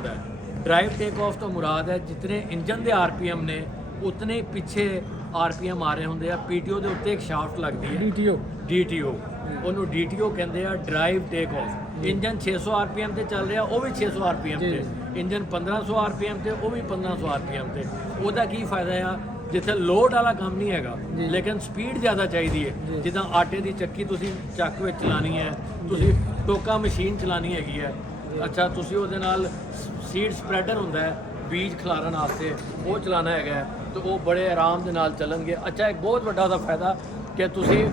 ਹੁੰਦਾ है। Drive take off तो मुराद है जितने इंजन के RPM ने उतने ही पिछे RPM आ रहे होंगे। PTO ਦੇ ਉੱਤੇ ਇੱਕ ਸ਼ਾਫਟ ਲੱਗਦੀ ਹੈ DTO ਉਹਨੂੰ DTO ਕਹਿੰਦੇ ਆ, drive take off. Engine 600 RPM ਤੇ ਚੱਲ ਰਿਹਾ, ਉਹ ਵੀ 600 RPM ਤੇ, ਇੰਜਨ 1500 RPM ਤੇ, ਉਹ ਵੀ 1500 RPM ਤੇ। ਉਹਦਾ ਕੀ ਫਾਇਦਾ ਆ, ਜਿੱਥੇ ਲੋਡ ਵਾਲਾ ਕੰਮ ਨਹੀਂ ਹੈਗਾ ਲੇਕਿਨ ਸਪੀਡ ਜ਼ਿਆਦਾ ਚਾਹੀਦੀ ਹੈ। ਜਿੱਦਾਂ ਆਟੇ ਦੀ ਚੱਕੀ ਤੁਸੀਂ ਚੱਕ ਵਿੱਚ ਚਲਾਣੀ ਹੈ, ਤੁਸੀਂ ਟੋਕਾ ਮਸ਼ੀਨ ਚਲਾਣੀ ਹੈਗੀ ਹੈ, ਅੱਛਾ ਤੁਸੀਂ ਉਹਦੇ ਨਾਲ ਸੀਡ ਸਪਰੈਡਰ ਹੁੰਦਾ ਹੈ ਬੀਜ ਖਿਲਾਰਨ ਵਾਸਤੇ, ਉਹ ਚਲਾਣਾ ਹੈਗਾ ਤੇ ਉਹ ਬੜੇ ਆਰਾਮ ਦੇ ਨਾਲ ਚੱਲਣਗੇ। ਅੱਛਾ ਇੱਕ ਬਹੁਤ ਵੱਡਾ ਉਹਦਾ ਫਾਇਦਾ ਕਿ ਤੁਸੀਂ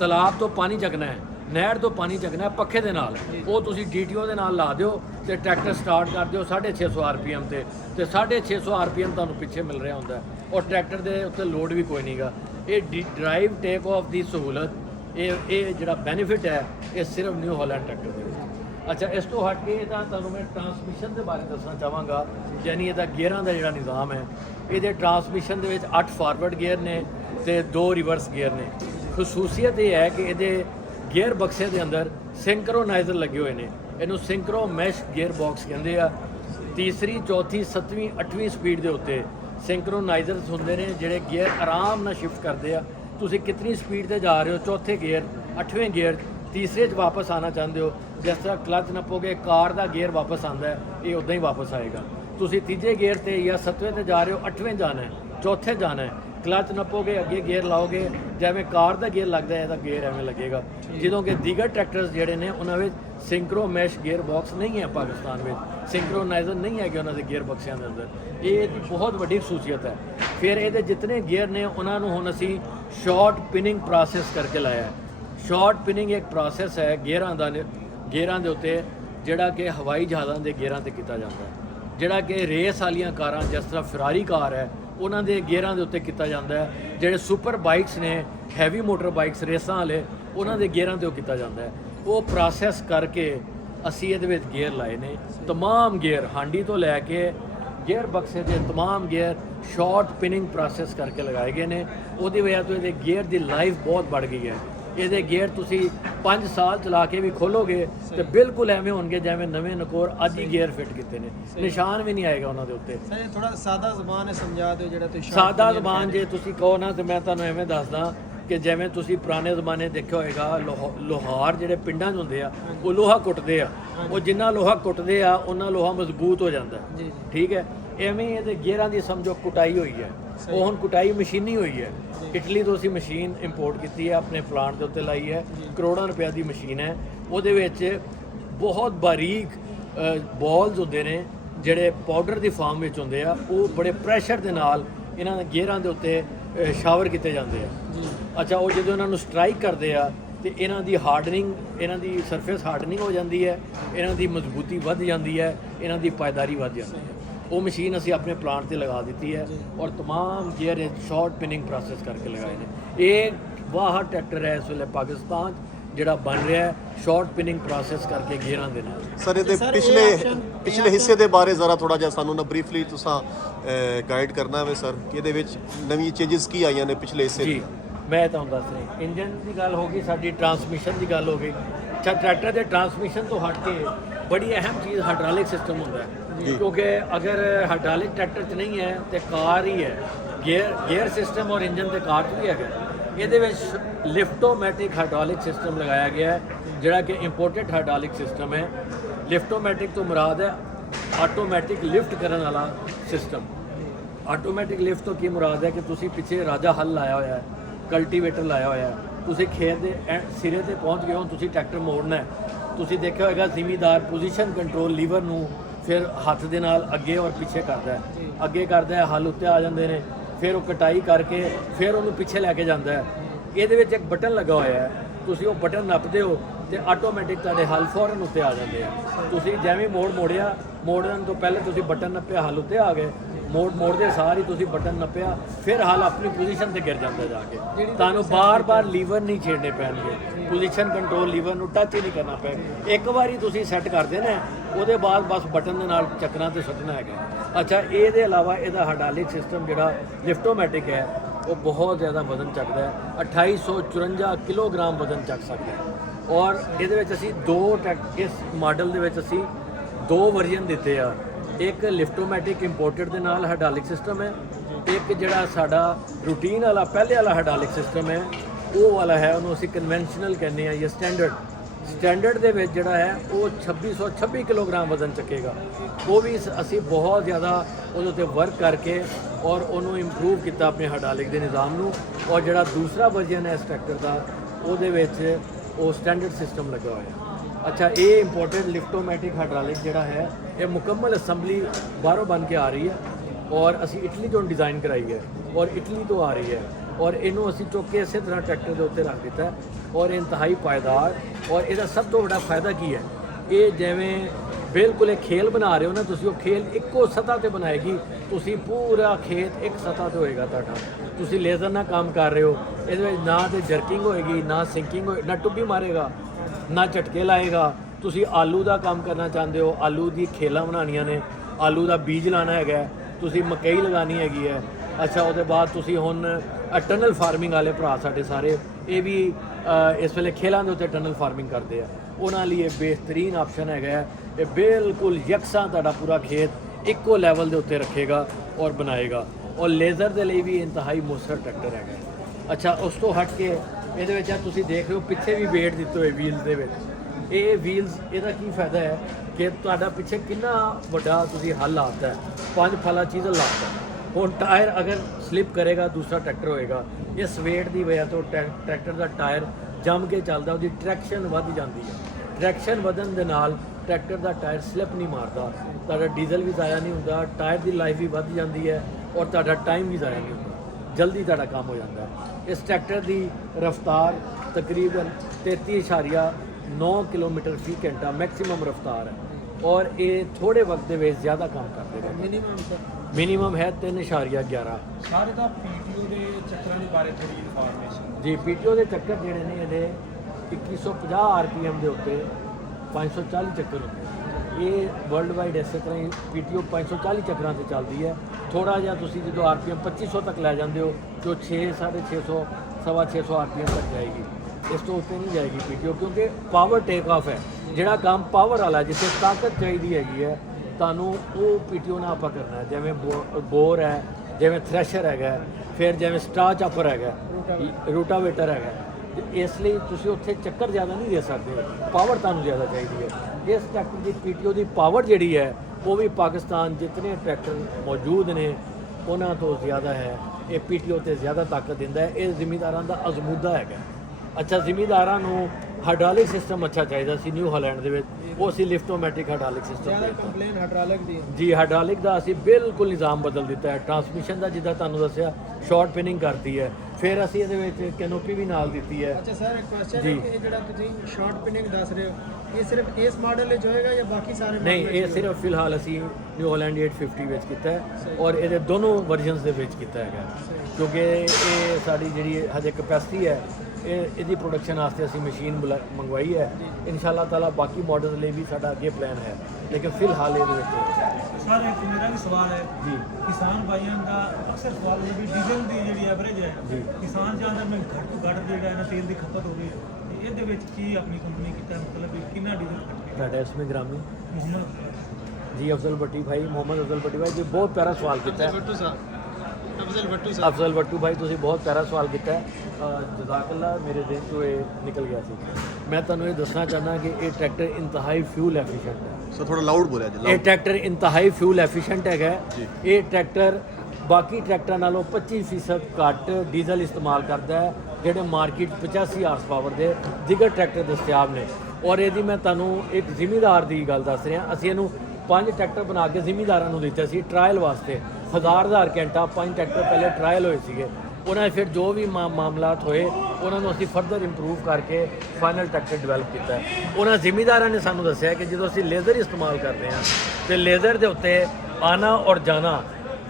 ਤਲਾਬ ਤੋਂ ਪਾਣੀ ਚੱਕਣਾ ਹੈ, ਨਹਿਰ ਤੋਂ ਪਾਣੀ ਚੱਕਣਾ ਹੈ ਪੱਖੇ ਦੇ ਨਾਲ, ਉਹ ਤੁਸੀਂ DTO ਦੇ ਨਾਲ ਲਾ ਦਿਓ ਤੇ ਟਰੈਕਟਰ ਸਟਾਰਟ ਕਰ ਦਿਓ 650 RPM ਤੇ 650 RPM ਤੁਹਾਨੂੰ ਪਿੱਛੇ ਮਿਲ ਰਿਹਾ ਹੁੰਦਾ ਔਰ ਟਰੈਕਟਰ ਦੇ ਉੱਤੇ ਲੋਡ ਵੀ ਕੋਈ ਨਹੀਂਗਾ। ਇਹ ਡਰਾਈਵ ਟੇਕ ਆਫ ਦੀ ਸਹੂਲਤ ਇਹ ਜਿਹੜਾ ਬੈਨੀਫਿਟ ਹੈ ਇਹ ਸਿਰਫ ਨਿਊ ਹਾਲੈਂਡ ਟਰੈਕਟਰ ਦੇ ਵਿੱਚ। ਅੱਛਾ ਇਸ ਤੋਂ ਹਟ ਕੇ ਇਹਦਾ ਤੁਹਾਨੂੰ ਮੈਂ ਟਰਾਂਸਮਿਸ਼ਨ ਦੇ ਬਾਰੇ ਦੱਸਣਾ ਚਾਹਾਂਗਾ। ਯਾਨੀ ਇਹਦਾ ਗੇਅਰਾਂ ਦਾ ਜਿਹੜਾ ਨਿਜ਼ਾਮ ਹੈ, ਇਹਦੇ ਟਰਾਂਸਮਿਸ਼ਨ ਦੇ ਵਿੱਚ 8 ਫਾਰਵਰਡ ਗੇਅਰ ਨੇ ਤੇ 2 ਰਿਵਰਸ ਗੇਅਰ ਨੇ। ਖਸੂਸੀਅਤ ਇਹ ਹੈ ਕਿ ਇਹਦੇ ਗੇਅਰ ਬਕਸੇ ਦੇ ਅੰਦਰ ਸਿੰਕਰੋਨਾਈਜ਼ਰ ਲੱਗੇ ਹੋਏ ਨੇ, ਇਹਨੂੰ ਸਿੰਕਰੋ ਮੈਸ਼ ਗੇਅਰ ਬਾਕਸ ਕਹਿੰਦੇ ਆ। ਤੀਸਰੀ, ਚੌਥੀ, 7ਵੀਂ, 8ਵੀਂ ਸਪੀਡ ਦੇ ਉੱਤੇ ਸਿੰਕਰੋਨਾਈਜ਼ਰਸ ਹੁੰਦੇ ਨੇ ਜਿਹੜੇ ਗੇਅਰ ਆਰਾਮ ਨਾਲ ਸ਼ਿਫਟ ਕਰਦੇ ਆ। ਤੁਸੀਂ ਕਿਤਨੀ ਸਪੀਡ ਤੇ ਜਾ ਰਹੇ ਹੋ, ਚੌਥੇ ਗੇਅਰ, 8ਵੇਂ ਗੇਅਰ, ਤੀਸਰੇ 'ਚ ਵਾਪਸ ਆਉਣਾ ਚਾਹੁੰਦੇ ਹੋ, ਜਿਸ ਤਰ੍ਹਾਂ ਕਲਚ ਨੱਪੋਗੇ ਕਾਰ ਦਾ ਗੇਅਰ ਵਾਪਸ ਆਉਂਦਾ ਹੈ, ਇਹ ਉੱਦਾਂ ਹੀ ਵਾਪਸ ਆਏਗਾ। ਤੁਸੀਂ ਤੀਜੇ ਗੇਅਰ ਤੇ ਜਾਂ 7ਵੇਂ ਤੇ ਜਾ ਰਹੇ ਹੋ, 8ਵੇਂ ਜਾਣਾ ਹੈ, ਚੌਥੇ ਜਾਣਾ ਹੈ, ਕਲਚ ਨੱਪੋਗੇ ਅੱਗੇ ਗੇਅਰ ਲਾਓਗੇ, ਜਿਵੇਂ ਕਾਰ ਦਾ ਗੇਅਰ ਲੱਗਦਾ ਹੈ ਇਹਦਾ ਗੇਅਰ ਐਵੇਂ ਲੱਗੇਗਾ। ਜਦੋਂ ਕਿ ਦੀਗਰ ਟਰੈਕਟਰਸ ਜਿਹੜੇ ਨੇ ਉਹਨਾਂ ਵਿੱਚ ਸਿੰਕਰੋ ਮੈਸ਼ ਗੇਅਰ ਬਾਕਸ ਨਹੀਂ ਹੈ, ਪਾਕਿਸਤਾਨ ਵਿੱਚ ਸਿੰਕਰੋਨਾਈਜ਼ਰ ਨਹੀਂ ਹੈਗੇ ਉਹਨਾਂ ਦੇ ਗੇਅਰ ਬਕਸਿਆਂ ਦੇ ਅੰਦਰ। ਇਹ ਇਹਦੀ ਬਹੁਤ ਵੱਡੀ ਖਸੂਸੀਅਤ ਹੈ। ਫਿਰ ਇਹਦੇ ਜਿਤਨੇ ਗੇਅਰ ਨੇ ਉਹਨਾਂ ਨੂੰ ਹੁਣ ਅਸੀਂ ਸ਼ਾਰਟ ਪਿਨਿੰਗ ਪ੍ਰੋਸੈਸ ਕਰਕੇ ਲਾਇਆ ਹੈ। ਸ਼ਾਰਟ ਪਿਨਿੰਗ ਇੱਕ ਪ੍ਰੋਸੈਸ ਹੈ ਗੇਅਰਾਂ ਦੇ ਉੱਤੇ ਜਿਹੜਾ ਕਿ ਹਵਾਈ ਜਹਾਜ਼ਾਂ ਦੇ ਗੇਅਰਾਂ ਤੇ ਕੀਤਾ ਜਾਂਦਾ ਹੈ, ਜਿਹੜਾ ਕਿ ਰੇਸ ਵਾਲੀਆਂ ਕਾਰਾਂ ਜਿਸ ਤਰ੍ਹਾਂ ਫਰਾਰੀ ਕਾਰ ਹੈ ਉਹਨਾਂ ਦੇ ਗੇਅਰਾਂ ਦੇ ਉੱਤੇ ਕੀਤਾ ਜਾਂਦਾ ਹੈ। ਜਿਹੜੇ ਸੁਪਰ ਬਾਈਕਸ ਨੇ, ਹੈਵੀ ਮੋਟਰ ਬਾਈਕਸ ਰੇਸਾਂ ਵਾਲੇ, ਉਹਨਾਂ ਦੇ ਗੇਅਰਾਂ ਤੇ ਉਹ ਕੀਤਾ ਜਾਂਦਾ ਹੈ। ਉਹ ਪ੍ਰੋਸੈਸ ਕਰਕੇ ਅਸੀਂ ਇਹਦੇ ਵਿੱਚ ਗੇਅਰ ਲਾਏ ਨੇ। ਤਮਾਮ ਗੇਅਰ ਹਾਂਡੀ ਤੋਂ ਲੈ ਕੇ ਗੇਅਰ ਬਕਸੇ ਦੇ ਤਮਾਮ ਗੇਅਰ ਸ਼ਾਰਟ ਪਿਨਿੰਗ ਪ੍ਰੋਸੈਸ ਕਰਕੇ ਲਗਾਏ ਗਏ ਨੇ। ਉਹਦੀ ਵਜ੍ਹਾ ਤੋਂ ਇਹਦੇ ਗੇਅਰ ਦੀ ਲਾਈਫ ਬਹੁਤ ਵੱਧ ਗਈ ਹੈ। ਇਹਦੇ ਗੇਅਰ ਤੁਸੀਂ 5 ਸਾਲ ਚਲਾ ਕੇ ਵੀ ਖੋਲੋਗੇ ਤੇ ਬਿਲਕੁਲ ਐਵੇਂ ਹੋਣਗੇ ਜਿਵੇਂ ਨਵੇਂ ਨਕੋਰ ਅੱਜ ਹੀ ਗੇਅਰ ਫਿੱਟ ਕੀਤੇ ਨੇ, ਨਿਸ਼ਾਨ ਵੀ ਨਹੀਂ ਆਏਗਾ ਉਹਨਾਂ ਦੇ ਉੱਤੇ। ਸਰ ਇਹ ਥੋੜਾ ਸਾਦਾ ਜ਼ਬਾਨ ਹੈ, ਸਮਝਾ ਦਿਓ ਜਿਹੜਾ ਤੁਸੀਂ ਸਾਦਾ ਜ਼ਬਾਨ ਜੇ ਤੁਸੀਂ ਕਹੋ ਨਾ ਤੇ ਮੈਂ ਤੁਹਾਨੂੰ ਐਵੇਂ ਦੱਸਦਾ ਕਿ ਜਿਵੇਂ ਤੁਸੀਂ ਪੁਰਾਣੇ ਜ਼ਮਾਨੇ ਦੇਖਿਆ ਹੋਏਗਾ ਲੋਹਾਰ ਜਿਹੜੇ ਪਿੰਡਾਂ 'ਚ ਹੁੰਦੇ ਆ ਉਹ ਲੋਹਾ ਕੁੱਟਦੇ ਆ, ਉਹ ਜਿੰਨਾ ਲੋਹਾ ਕੁੱਟਦੇ ਆ ਉਹਨਾਂ ਲੋਹਾ ਮਜ਼ਬੂਤ ਹੋ ਜਾਂਦਾ। ਠੀਕ ਹੈ, ਐਵੇਂ ਇਹਦੇ ਗੇਅਰਾਂ ਦੀ ਸਮਝੋ ਕੁਟਾਈ ਹੋਈ ਹੈ। ਉਹ ਹੁਣ ਕੁਟਾਈ ਮਸ਼ੀਨੀ ਹੋਈ ਹੈ। ਇਟਲੀ ਤੋਂ ਅਸੀਂ ਮਸ਼ੀਨ ਇੰਪੋਰਟ ਕੀਤੀ ਹੈ, ਆਪਣੇ ਪਲਾਂਟ ਦੇ ਉੱਤੇ ਲਾਈ ਹੈ, ਕਰੋੜਾਂ ਰੁਪਏ ਦੀ ਮਸ਼ੀਨ ਹੈ। ਉਹਦੇ ਵਿੱਚ ਬਹੁਤ ਬਾਰੀਕ ਬਾਲਸ ਹੁੰਦੇ ਨੇ ਜਿਹੜੇ ਪਾਊਡਰ ਦੀ ਫਾਰਮ ਵਿੱਚ ਹੁੰਦੇ ਆ, ਉਹ ਬੜੇ ਪ੍ਰੈਸ਼ਰ ਦੇ ਨਾਲ ਇਹਨਾਂ ਦੇ ਗੇਅਰਾਂ ਦੇ ਉੱਤੇ ਸ਼ਾਵਰ ਕੀਤੇ ਜਾਂਦੇ ਆ। ਅੱਛਾ ਉਹ ਜਦੋਂ ਇਹਨਾਂ ਨੂੰ ਸਟ੍ਰਾਈਕ ਕਰਦੇ ਆ ਤੇ ਇਹਨਾਂ ਦੀ ਹਾਰਡਨਿੰਗ, ਇਹਨਾਂ ਦੀ ਸਰਫੇਸ ਹਾਰਡਨਿੰਗ ਹੋ ਜਾਂਦੀ ਹੈ, ਇਹਨਾਂ ਦੀ ਮਜ਼ਬੂਤੀ ਵੱਧ ਜਾਂਦੀ ਹੈ, ਇਹਨਾਂ ਦੀ ਪਾਇਦਾਰੀ ਵੱਧ ਜਾਂਦੀ ਹੈ। ਉਹ ਮਸ਼ੀਨ ਅਸੀਂ ਆਪਣੇ ਪਲਾਂਟ ਤੇ ਲਗਾ ਦਿੱਤੀ ਹੈ ਔਰ ਤਮਾਮ ਗੇਅਰ ਸ਼ਾਰਟ ਪਿਨਿੰਗ ਪ੍ਰੋਸੈਸ ਕਰਕੇ ਲਗਾਏ ਨੇ। ਇਹ ਵਾਹ ਟਰੈਕਟਰ ਹੈ ਇਸ ਵੇਲੇ ਪਾਕਿਸਤਾਨ ਜਿਹੜਾ ਬਣ ਰਿਹਾ ਹੈ ਸ਼ਾਰਟ ਪਿਨਿੰਗ ਪ੍ਰੋਸੈਸ ਕਰਕੇ ਗੇਅਰਾਂ ਦੇ ਨਾਲ। ਸਰ ਇਹਦੇ ਪਿਛਲੇ ਹਿੱਸੇ ਦੇ ਬਾਰੇ ਜ਼ਰਾ ਥੋੜਾ ਜਿਹਾ ਸਾਨੂੰ ਨਾ ਬਰੀਫਲੀ ਤੁਸੀਂ ਗਾਈਡ ਕਰਨਾ ਹੈ ਸਰ ਕਿ ਇਹਦੇ ਵਿੱਚ ਨਵੀਂ ਚੇਂਜਸ ਕੀ ਆਈਆਂ ਨੇ ਪਿਛਲੇ ਹਿੱਸੇ ਜੀ। ਮੈਂ ਤੁਹਾਨੂੰ ਦੱਸ ਰਿਹਾ, ਇੰਜਨ ਦੀ ਗੱਲ ਹੋ ਗਈ, ਸਾਡੀ ਟਰਾਂਸਮਿਸ਼ਨ ਦੀ ਗੱਲ ਹੋ ਗਈ। ਅੱਛਾ ਟਰੈਕਟਰ ਦੇ ਟਰਾਂਸਮਿਸ਼ਨ ਤੋਂ ਹਟ ਕੇ ਬੜੀ ਅਹਿਮ ਚੀਜ਼ ਹਾਈਡ੍ਰੋਲਿਕ ਸਿਸਟਮ ਹੁੰਦਾ ਹੈ, ਕਿਉਂਕਿ ਅਗਰ ਹਾਈਡ੍ਰੋਲਿਕ ਟਰੈਕਟਰ 'ਚ ਨਹੀਂ ਹੈ ਤੇ ਕਾਰ ਹੀ ਹੈ। ਗੇਅਰ ਸਿਸਟਮ ਔਰ ਇੰਜਨ ਤੇ ਕਾਰ 'ਚ ਵੀ ਹੈਗਾ। ਇਹਦੇ ਵਿੱਚ ਲਿਫਟੋਮੈਟਿਕ ਹਾਈਡ੍ਰੋਲਿਕ ਸਿਸਟਮ ਲਗਾਇਆ ਗਿਆ ਹੈ ਜਿਹੜਾ ਕਿ ਇੰਪੋਰਟਡ ਹਾਈਡ੍ਰੋਲਿਕ ਸਿਸਟਮ ਹੈ। ਲਿਫਟੋਮੈਟਿਕ ਤੋਂ ਮੁਰਾਦ ਹੈ ਆਟੋਮੈਟਿਕ ਲਿਫਟ ਕਰਨ ਵਾਲਾ ਸਿਸਟਮ। ਆਟੋਮੈਟਿਕ ਲਿਫਟ ਤੋਂ ਕੀ ਮੁਰਾਦ ਹੈ ਕਿ ਤੁਸੀਂ ਪਿੱਛੇ ਰਾਜਾ ਹੱਲ ਲਾਇਆ ਹੋਇਆ ਹੈ, ਕਲਟੀਵੇਟਰ ਲਾਇਆ ਹੋਇਆ ਹੈ, ਤੁਸੀਂ ਖੇਤ ਦੇ ਸਿਰੇ ਤੇ ਪਹੁੰਚ ਗਏ ਹੋ, ਤੁਸੀਂ ਟਰੈਕਟਰ ਮੋੜਨਾ ਹੈ। ਤੁਸੀਂ ਦੇਖਿਆ ਹੋਏਗਾ ਜ਼ਿਮੀਦਾਰ ਪੋਜੀਸ਼ਨ ਕੰਟਰੋਲ ਲੀਵਰ ਨੂੰ ਫਿਰ ਹੱਥ ਦੇ ਨਾਲ ਅੱਗੇ ਔਰ ਪਿੱਛੇ ਕਰਦਾ ਹੈ, ਅੱਗੇ ਕਰਦਾ ਹੈ, ਹੱਲ ਉੱਤੇ ਆ ਜਾਂਦੇ ਨੇ, ਫਿਰ ਉਹ ਕਟਾਈ ਕਰਕੇ ਫਿਰ ਉਹਨੂੰ ਪਿੱਛੇ ਲੈ ਕੇ ਜਾਂਦਾ ਹੈ। ਇਹਦੇ ਵਿੱਚ ਇੱਕ ਬਟਨ ਲੱਗਾ ਹੋਇਆ ਹੈ, ਤੁਸੀਂ ਉਹ ਬਟਨ ਨੱਪਦੇ ਹੋ ਤੇ ਆਟੋਮੈਟਿਕ ਤੁਹਾਡੇ ਹੱਲ ਫੌਰਨ ਉੱਤੇ ਆ ਜਾਂਦੇ ਆ। ਤੁਸੀਂ ਜਿਵੇਂ ਮੋੜਿਆ, ਮੋੜਨ ਤੋਂ ਪਹਿਲੇ ਤੁਸੀਂ ਬਟਨ ਨੱਪਿਆ, ਹੱਲ ਉੱਤੇ ਆ ਗਏ, ਮੋੜਦੇ ਸਾਰ ਹੀ ਤੁਸੀਂ ਬਟਨ ਨੱਪਿਆ, ਫਿਰ ਹੱਲ ਆਪਣੀ ਪੋਜੀਸ਼ਨ ਤੇ ਗਿਰ ਜਾਂਦਾ ਜਾ ਕੇ। ਤੁਹਾਨੂੰ ਬਾਰ-ਬਾਰ ਲੀਵਰ ਨਹੀਂ ਛੇੜਨੇ ਪੈਣਗੇ, ਪੋਜੀਸ਼ਨ ਕੰਟਰੋਲ ਲੀਵਰ ਨੂੰ ਟੱਚ ਹੀ ਨਹੀਂ ਕਰਨਾ ਪਏਗਾ। ਇੱਕ ਵਾਰੀ ਤੁਸੀਂ ਸੈੱਟ ਕਰਦੇ ਨੇ, ਉਹਦੇ ਬਾਅਦ ਬਸ ਬਟਨ ਦੇ ਨਾਲ ਚੱਕਰਾਂ ਤੇ ਸੁੱਟਣਾ ਹੈਗਾ। ਅੱਛਾ ਇਹਦੇ ਇਲਾਵਾ ਇਹਦਾ ਹਾਈਡ੍ਰੋਲਿਕ ਸਿਸਟਮ ਜਿਹੜਾ ਲਿਫਟੋਮੈਟਿਕ ਹੈ ਉਹ ਬਹੁਤ ਜ਼ਿਆਦਾ ਵਜ਼ਨ ਚੱਕਦਾ ਹੈ, 2854 ਕਿਲੋਗ੍ਰਾਮ ਵਜ਼ਨ ਚੱਕ ਸਕਦਾ ਹੈ। ਔਰ ਇਹਦੇ ਵਿੱਚ ਅਸੀਂ ਇਸ ਮਾਡਲ ਦੇ ਵਿੱਚ ਅਸੀਂ ਦੋ ਵਰਜ਼ਨ ਦਿੱਤੇ ਆ, ਇੱਕ ਲਿਫਟੋਮੈਟਿਕ ਇੰਪੋਰਟਡ ਦੇ ਨਾਲ ਹਾਈਡ੍ਰੋਲਿਕ ਸਿਸਟਮ ਹੈ, ਇੱਕ ਜਿਹੜਾ ਸਾਡਾ ਰੂਟੀਨ ਵਾਲਾ ਪਹਿਲੇ ਵਾਲਾ ਹਾਈਡ੍ਰੋਲਿਕ ਸਿਸਟਮ ਹੈ ਉਹ ਵਾਲਾ ਹੈ, ਉਹਨੂੰ ਅਸੀਂ ਕਨਵੈਨਸ਼ਨਲ ਕਹਿੰਦੇ ਆ ਜਾਂ ਸਟੈਂਡਰਡ ਦੇ ਵਿੱਚ ਜਿਹੜਾ ਹੈ ਉਹ 2626 ਕਿਲੋਗ੍ਰਾਮ ਵਜ਼ਨ ਚੱਕੇਗਾ। ਉਹ ਵੀ ਅਸੀਂ ਬਹੁਤ ਜ਼ਿਆਦਾ ਉਹਦੇ ਉੱਤੇ ਵਰਕ ਕਰਕੇ ਔਰ ਉਹਨੂੰ ਇੰਪਰੂਵ ਕੀਤਾ ਆਪਣੇ ਹਾਈਡ੍ਰੋਲਿਕ ਦੇ ਨਿਜ਼ਾਮ ਨੂੰ। ਔਰ ਜਿਹੜਾ ਦੂਸਰਾ ਵਰਜ਼ਨ ਹੈ ਇਸ ਟਰੈਕਟਰ ਦਾ ਉਹਦੇ ਵਿੱਚ ਉਹ ਸਟੈਂਡਰਡ ਸਿਸਟਮ ਲੱਗਾ ਹੋਇਆ। ਅੱਛਾ, ਇਹ ਇੰਪੋਰਟਡ ਲਿਫਟੋਮੈਟਿਕ ਹਾਈਡ੍ਰੋਲਿਕ ਜਿਹੜਾ ਹੈ ਇਹ ਮੁਕੰਮਲ ਅਸੈਂਬਲੀ ਬਾਹਰੋਂ ਬਣ ਕੇ ਆ ਰਹੀ ਹੈ ਔਰ ਅਸੀਂ ਇਟਲੀ ਤੋਂ ਡਿਜ਼ਾਈਨ ਕਰਾਈ ਹੈ ਔਰ ਇਟਲੀ ਤੋਂ ਆ ਰਹੀ ਹੈ ਔਰ ਇਹਨੂੰ ਅਸੀਂ ਚੁੱਕ ਕੇ ਇਸੇ ਤਰ੍ਹਾਂ ਟਰੈਕਟਰ ਦੇ ਉੱਤੇ ਰੱਖ ਦਿੱਤਾ ਔਰ ਇੰਤਹਾਈ ਪਾਇਦਾਰ। ਔਰ ਇਹਦਾ ਸਭ ਤੋਂ ਵੱਡਾ ਫਾਇਦਾ ਕੀ ਹੈ, ਇਹ ਜਿਵੇਂ ਬਿਲਕੁਲ ਇੱਕ ਖੇਲ ਬਣਾ ਰਹੇ ਹੋ ਨਾ ਤੁਸੀਂ, ਉਹ ਖੇਲ ਇੱਕੋ ਸਤ੍ਹਾ ਤੇ ਬਣਾਏਗੀ। ਤੁਸੀਂ ਪੂਰਾ ਖੇਤ ਇੱਕ ਸਤ੍ਹਾ ਤੇ ਹੋਏਗਾ ਤੁਹਾਡਾ। ਤੁਸੀਂ ਲੇਜ਼ਰ ਨਾਲ ਕੰਮ ਕਰ ਰਹੇ ਹੋ, ਇਹਦੇ ਵਿੱਚ ਨਾ ਤੇ ਜਰਕਿੰਗ ਹੋਏਗੀ, ਨਾ ਸਿੰਕਿੰਗ ਹੋਏ, ਨਾ ਟੁੱਬੀ ਮਾਰੇਗਾ, ਨਾ ਝਟਕੇ ਲਾਏਗਾ। ਤੁਸੀਂ ਆਲੂ ਦਾ ਕੰਮ ਕਰਨਾ ਚਾਹੁੰਦੇ ਹੋ, ਆਲੂ ਦੀ ਖੇਲਾਂ ਬਣਾਉਣੀਆਂ ਨੇ, ਆਲੂ ਦਾ ਬੀਜ ਲਾਣਾ ਹੈਗਾ, ਤੁਸੀਂ ਮਕਈ ਲਗਾਉਣੀ ਹੈਗੀ ਹੈ। ਅੱਛਾ, ਉਹਦੇ ਬਾਅਦ ਤੁਸੀਂ ਹੁਣ ਟਨਲ ਫਾਰਮਿੰਗ ਵਾਲੇ ਭਰਾ ਸਾਡੇ ਸਾਰੇ ਇਹ ਵੀ ਇਸ ਵੇਲੇ ਖੇਲਾਂ ਦੇ ਉੱਤੇ ਟਨਲ ਫਾਰਮਿੰਗ ਕਰਦੇ ਆ, ਉਹਨਾਂ ਲਈ ਇਹ ਬਿਹਤਰੀਨ ਆਪਸ਼ਨ ਹੈਗਾ। ਇਹ ਬਿਲਕੁਲ ਯਕਸਾਂ ਤੁਹਾਡਾ ਪੂਰਾ ਖੇਤ ਇੱਕੋ ਲੈਵਲ ਦੇ ਉੱਤੇ ਰੱਖੇਗਾ ਔਰ ਬਣਾਏਗਾ। ਔਰ ਲੇਜ਼ਰ ਦੇ ਲਈ ਵੀ ਇੰਤਹਾਈ ਮੋਸਰ ਟਰੈਕਟਰ ਹੈਗਾ। ਅੱਛਾ, ਉਸ ਤੋਂ ਹਟ ਕੇ ਇਹਦੇ ਵਿੱਚ ਤੁਸੀਂ ਦੇਖ ਰਹੇ ਹੋ ਪਿੱਛੇ ਵੀ ਵੇਟ ਦਿੱਤੇ ਹੋਏ ਵੀਲਸ ਦੇ ਵਿੱਚ। ਇਹ ਵੀਲਸ ਇਹਦਾ ਕੀ ਫਾਇਦਾ ਹੈ ਕਿ ਤੁਹਾਡਾ ਪਿੱਛੇ ਕਿੰਨਾ ਵੱਡਾ ਤੁਸੀਂ ਹੱਲ ਲਾਤਾ ਹੈ, 5 ਫਲਾ ਚੀਜ਼ ਲਾਤਾ। ਹੁਣ ਟਾਇਰ ਅਗਰ ਸਲਿਪ ਕਰੇਗਾ ਦੂਸਰਾ ਟਰੈਕਟਰ ਹੋਏਗਾ, ਇਸ ਵੇਟ ਦੀ ਵਜ੍ਹਾ ਤੋਂ ਟਰੈਕਟਰ ਦਾ ਟਾਇਰ ਜੰਮ ਕੇ ਚੱਲਦਾ, ਉਹਦੀ ਟਰੈਕਸ਼ਨ ਵੱਧ ਜਾਂਦੀ ਹੈ। ਟਰੈਕਸ਼ਨ ਵਧਣ ਦੇ ਨਾਲ ਟਰੈਕਟਰ ਦਾ ਟਾਇਰ ਸਲਿਪ ਨਹੀਂ ਮਾਰਦਾ, ਤੁਹਾਡਾ ਡੀਜ਼ਲ ਵੀ ਜ਼ਾਇਆ ਨਹੀਂ ਹੁੰਦਾ, ਟਾਇਰ ਦੀ ਲਾਈਫ ਵੀ ਵੱਧ ਜਾਂਦੀ ਹੈ ਔਰ ਤੁਹਾਡਾ ਟਾਈਮ ਵੀ ਜ਼ਾਇਆ ਨਹੀਂ ਹੁੰਦਾ, ਜਲਦੀ ਤੁਹਾਡਾ ਕੰਮ ਹੋ ਜਾਂਦਾ ਹੈ। ਇਸ ਟਰੈਕਟਰ ਦੀ ਰਫ਼ਤਾਰ ਤਕਰੀਬਨ 33.9 ਕਿਲੋਮੀਟਰ ਫੀ ਘੰਟਾ ਮੈਕਸਿਮਮ ਰਫ਼ਤਾਰ ਹੈ ਔਰ ਇਹ ਥੋੜੇ ਵਕਤ ਦੇ ਵਿੱਚ ਜ਼ਿਆਦਾ ਕੰਮ ਕਰ ਦੇਗਾ। ਮਿਨੀਮਮ ਹੈ 3.11। ਸਾਰੇ ਦਾ ਪੀਟੀਓ ਦੇ ਚੱਕਰਾਂ ਦੇ ਬਾਰੇ ਥੋੜੀ ਇਨਫੋਰਮੇਸ਼ਨ ਜੀ। ਪੀਟੀਓ ਦੇ ਚੱਕਰ ਜਿਹੜੇ ਨੇ ਇਹਦੇ 2150 ਆਰਪੀਐਮ ਦੇ ਉੱਤੇ 540 ਚੱਕਰ ਹੁੰਦੇ ਨੇ। ਇਹ ਵਰਲਡ ਵਾਈਡ ਇਸੇ ਤਰ੍ਹਾਂ ਹੀ ਪੀਟੀਓ 540 ਚੱਕਰਾਂ ਤੇ ਚੱਲਦੀ ਹੈ। ਥੋੜਾ ਜਿਹਾ ਤੁਸੀਂ ਜਦੋਂ ਆਰਪੀਐਮ 2500 ਤੱਕ ਲੈ ਜਾਂਦੇ ਹੋ ਜੋ 6 650 650 ਆਰਪੀਐਮ ਤੱਕ ਜਾਏਗੀ, ਇਸ ਤੋਂ ਉੱਤੇ ਨਹੀਂ ਜਾਏਗੀ ਪੀਟੀਓ, ਕਿਉਂਕਿ ਪਾਵਰ ਟੇਕ ਆਫ ਹੈ। ਜਿਹੜਾ ਕੰਮ ਪਾਵਰ ਵਾਲਾ ਜਿੱਥੇ ਤਾਕਤ ਚਾਹੀਦੀ ਹੈਗੀ ਹੈ ਤੁਹਾਨੂੰ ਉਹ ਪੀਟੀਓ ਨਾਲ ਆਪਾਂ ਕਰਨਾ ਹੈ। ਜਿਵੇਂ ਬੋਰ ਹੈ, ਜਿਵੇਂ ਥ੍ਰੈਸ਼ਰ ਹੈਗਾ, ਫਿਰ ਜਿਵੇਂ ਸਟਾਰ ਚਾਪਰ ਹੈਗਾ, ਰੂਟਾਵੇਟਰ ਹੈਗਾ। ਇਸ ਲਈ ਤੁਸੀਂ ਉੱਥੇ ਚੱਕਰ ਜ਼ਿਆਦਾ ਨਹੀਂ ਦੇ ਸਕਦੇ, ਪਾਵਰ ਤੁਹਾਨੂੰ ਜ਼ਿਆਦਾ ਚਾਹੀਦੀ ਹੈ। ਇਸ ਟਰੈਕਟਰ ਦੀ ਪੀਟੀਓ ਦੀ ਪਾਵਰ ਜਿਹੜੀ ਹੈ ਉਹ ਵੀ ਪਾਕਿਸਤਾਨ ਜਿਤਨੇ ਟਰੈਕਟਰ ਮੌਜੂਦ ਨੇ ਉਹਨਾਂ ਤੋਂ ਜ਼ਿਆਦਾ ਹੈ। ਇਹ ਪੀਟੀਓ ਤੇ ਜ਼ਿਆਦਾ ਤਾਕਤ ਦਿੰਦਾ ਹੈ। ਇਹ ਜ਼ਿਮੀਂਦਾਰਾਂ ਦਾ ਅਜ਼ਮੂਦਾ ਹੈਗਾ। ਅੱਛਾ, ਜ਼ਿਮੀਂਦਾਰਾਂ ਨੂੰ ਹਾਈਡ੍ਰੋਲਿਕ ਸਿਸਟਮ ਅੱਛਾ ਚਾਹੀਦਾ ਸੀ ਨਿਊ ਹਾਲੈਂਡ ਦੇ ਵਿੱਚ, ਉਹ ਅਸੀਂ ਲਿਫਟੋਮੈਟਿਕ ਹਾਈਡ੍ਰੋਲਿਕ ਸਿਸਟਮ ਦੇ ਕੰਪਲੇਨ ਹਾਈਡ੍ਰੋਲਿਕ ਦੀ ਜੀ। ਹਾਈਡ੍ਰੋਲਿਕ ਦਾ ਅਸੀਂ ਬਿਲਕੁਲ ਨਿਜ਼ਾਮ ਬਦਲ ਦਿੱਤਾ ਹੈ। ਟਰਾਂਸਮਿਸ਼ਨ ਦਾ ਜਿੱਦਾਂ ਤੁਹਾਨੂੰ ਦੱਸਿਆ ਸ਼ਾਰਟ ਪਿਨਿੰਗ ਕਰਤੀ ਹੈ, ਫਿਰ ਅਸੀਂ ਇਹਦੇ ਵਿੱਚ ਕੈਨੋਪੀ ਵੀ ਨਾਲ ਦਿੱਤੀ ਹੈ। ਅੱਛਾ ਸਰ, ਇੱਕ ਕੁਐਸਚਨ ਹੈ ਕਿ ਇਹ ਜਿਹੜਾ ਤੁਸੀਂ ਸ਼ਾਰਟ ਪਿਨਿੰਗ ਦੱਸ ਰਹੇ ਹੋ, ਇਹ ਸਿਰਫ ਇਸ ਮਾਡਲ ਵਿੱਚ ਹੋਏਗਾ ਜਾਂ ਬਾਕੀ ਸਾਰੇ ਨਹੀਂ, ਇਹ ਸਿਰਫ ਫਿਲਹਾਲ ਅਸੀਂ ਨਿਊ ਹਾਲੈਂਡ 850 ਵਿੱਚ ਕੀਤਾ ਹੈ ਔਰ ਇਹਦੇ ਦੋਨੋਂ ਵਰਜ਼ਨਸ ਦੇ ਵਿੱਚ ਕੀਤਾ ਹੈਗਾ, ਕਿਉਂਕਿ ਇਹ ਸਾਡੀ ਜਿਹੜੀ ਹਜੇ ਕਪੈਸਿਟੀ ਹੈ ਇਹਦੀ ਪ੍ਰੋਡਕਸ਼ਨ ਵਾਸਤੇ ਅਸੀਂ ਮਸ਼ੀਨ ਮੰਗਵਾਈ ਹੈ। ਇਨਸ਼ਾਅੱਲਾ ਤਾਲਾ ਬਾਕੀ ਮਾਡਲ ਲਈ ਵੀ ਸਾਡਾ ਅੱਗੇ ਪਲਾਨ ਹੈ, ਲੇਕਿਨ ਫਿਲਹਾਲ ਇਹਦੇ ਵਿੱਚ। ਸਰ ਇੱਕ ਮੇਰਾ ਵੀ ਸਵਾਲ ਹੈ ਜੀ। ਕਿਸਾਨ ਭਾਈਆਂ ਦਾ ਅਕਸਰ ਸਵਾਲ ਹੈ ਵੀ ਡੀਜ਼ਲ ਦੀ ਜਿਹੜੀ ਐਵਰੇਜ ਹੈ ਜੀ। ਕਿਸਾਨ ਜਾਂ ਅੰਦਰ ਮੈਂ ਘੱਟ ਤੋਂ ਘੱਟ ਜਿਹੜਾ ਹੈ ਤੇਲ ਦੀ ਖਪਤ ਹੋ ਰਹੀ ਹੈ, ਤੇ ਇਹਦੇ ਵਿੱਚ ਕੀ ਆਪਣੀ ਕੰਪਨੀ ਕੀਤਾ, ਮਤਲਬ ਵੀ ਕਿੰਨਾ ਡੀਜ਼ਲ ਖਪਤ ਤੁਹਾਡਾ ਇਸਮੇ ਗ੍ਰਾਮੀ ਮੁਹੰਮਦ ਜੀ ਅਫਜ਼ਲ ਭੱਟੀ ਭਾਈ, ਮੁਹੰਮਦ ਅਫਜ਼ਲ ਭੱਟੀ ਭਾਈ ਜੀ, ਬਹੁਤ ਪਿਆਰਾ ਸਵਾਲ ਕੀਤਾ ਹੈ। ਅਫਜ਼ਲ ਭੱਟੂ ਭਾਈ, ਤੁਸੀਂ ਬਹੁਤ ਪਿਆਰਾ ਸਵਾਲ ਕੀਤਾ ਹੈ। ਜਜ਼ਾਕੱਲਾ, ਮੇਰੇ ਦਿਲ ਤੋਂ ਇਹ ਨਿਕਲ ਗਿਆ ਸੀ। ਮੈਂ ਤੁਹਾਨੂੰ ਇਹ ਦੱਸਣਾ ਚਾਹੁੰਦਾ ਕਿ ਇਹ ਟਰੈਕਟਰ ਇੰਤਹਾਈ ਫਿਊਲ ਐਫੀਸ਼ੀਐਂਟ ਹੈ। ਸਰ ਥੋੜਾ ਲਾਊਡ ਬੋਲਿਆ ਜੀ। ਇਹ ਟਰੈਕਟਰ ਇੰਤਹਾਈ ਫਿਊਲ ਐਫੀਸ਼ੀਐਂਟ ਹੈਗਾ। ਇਹ ਟਰੈਕਟਰ ਬਾਕੀ ਟਰੈਕਟਰਾਂ ਨਾਲੋਂ 25% ਘੱਟ ਡੀਜ਼ਲ ਇਸਤੇਮਾਲ ਕਰਦਾ ਹੈ, ਜਿਹੜੇ ਮਾਰਕੀਟ 85 ਹਾਰਸ ਪਾਵਰ ਦੇ ਦਿਗਰ ਟਰੈਕਟਰ ਦਸਤਿਆਬ ਨੇ। ਔਰ ਇਹਦੀ ਮੈਂ ਤੁਹਾਨੂੰ ਇੱਕ ਜ਼ਿਮੀਂਦਾਰ ਦੀ ਗੱਲ ਦੱਸ ਰਿਹਾ। ਅਸੀਂ ਇਹਨੂੰ 5 ਟਰੈਕਟਰ ਬਣਾ ਕੇ ਜ਼ਿਮੀਂਦਾਰਾਂ ਨੂੰ ਦਿੱਤੇ ਸੀ ਟਰਾਇਲ ਵਾਸਤੇ। 1000 ਘੰਟਾ 5 ਟਰੈਕਟਰ ਪਹਿਲੇ ਟਰਾਇਲ ਹੋਏ ਸੀਗੇ। ਉਹਨਾਂ ਨੇ ਫਿਰ ਜੋ ਵੀ ਮਾਮਲਾਤ ਹੋਏ ਉਹਨਾਂ ਨੂੰ ਅਸੀਂ ਫਰਦਰ ਇੰਪਰੂਵ ਕਰਕੇ ਫਾਈਨਲ ਟਰੈਕਟਰ ਡਿਵੈਲਪ ਕੀਤਾ ਹੈ। ਉਹਨਾਂ ਜ਼ਿਮੀਂਦਾਰਾਂ ਨੇ ਸਾਨੂੰ ਦੱਸਿਆ ਕਿ ਜਦੋਂ ਅਸੀਂ ਲੇਜ਼ਰ ਇਸਤੇਮਾਲ ਕਰਦੇ ਹਾਂ ਤੇ ਲੇਜ਼ਰ ਦੇ ਉੱਤੇ ਆਣਾ ਔਰ ਜਾਣਾ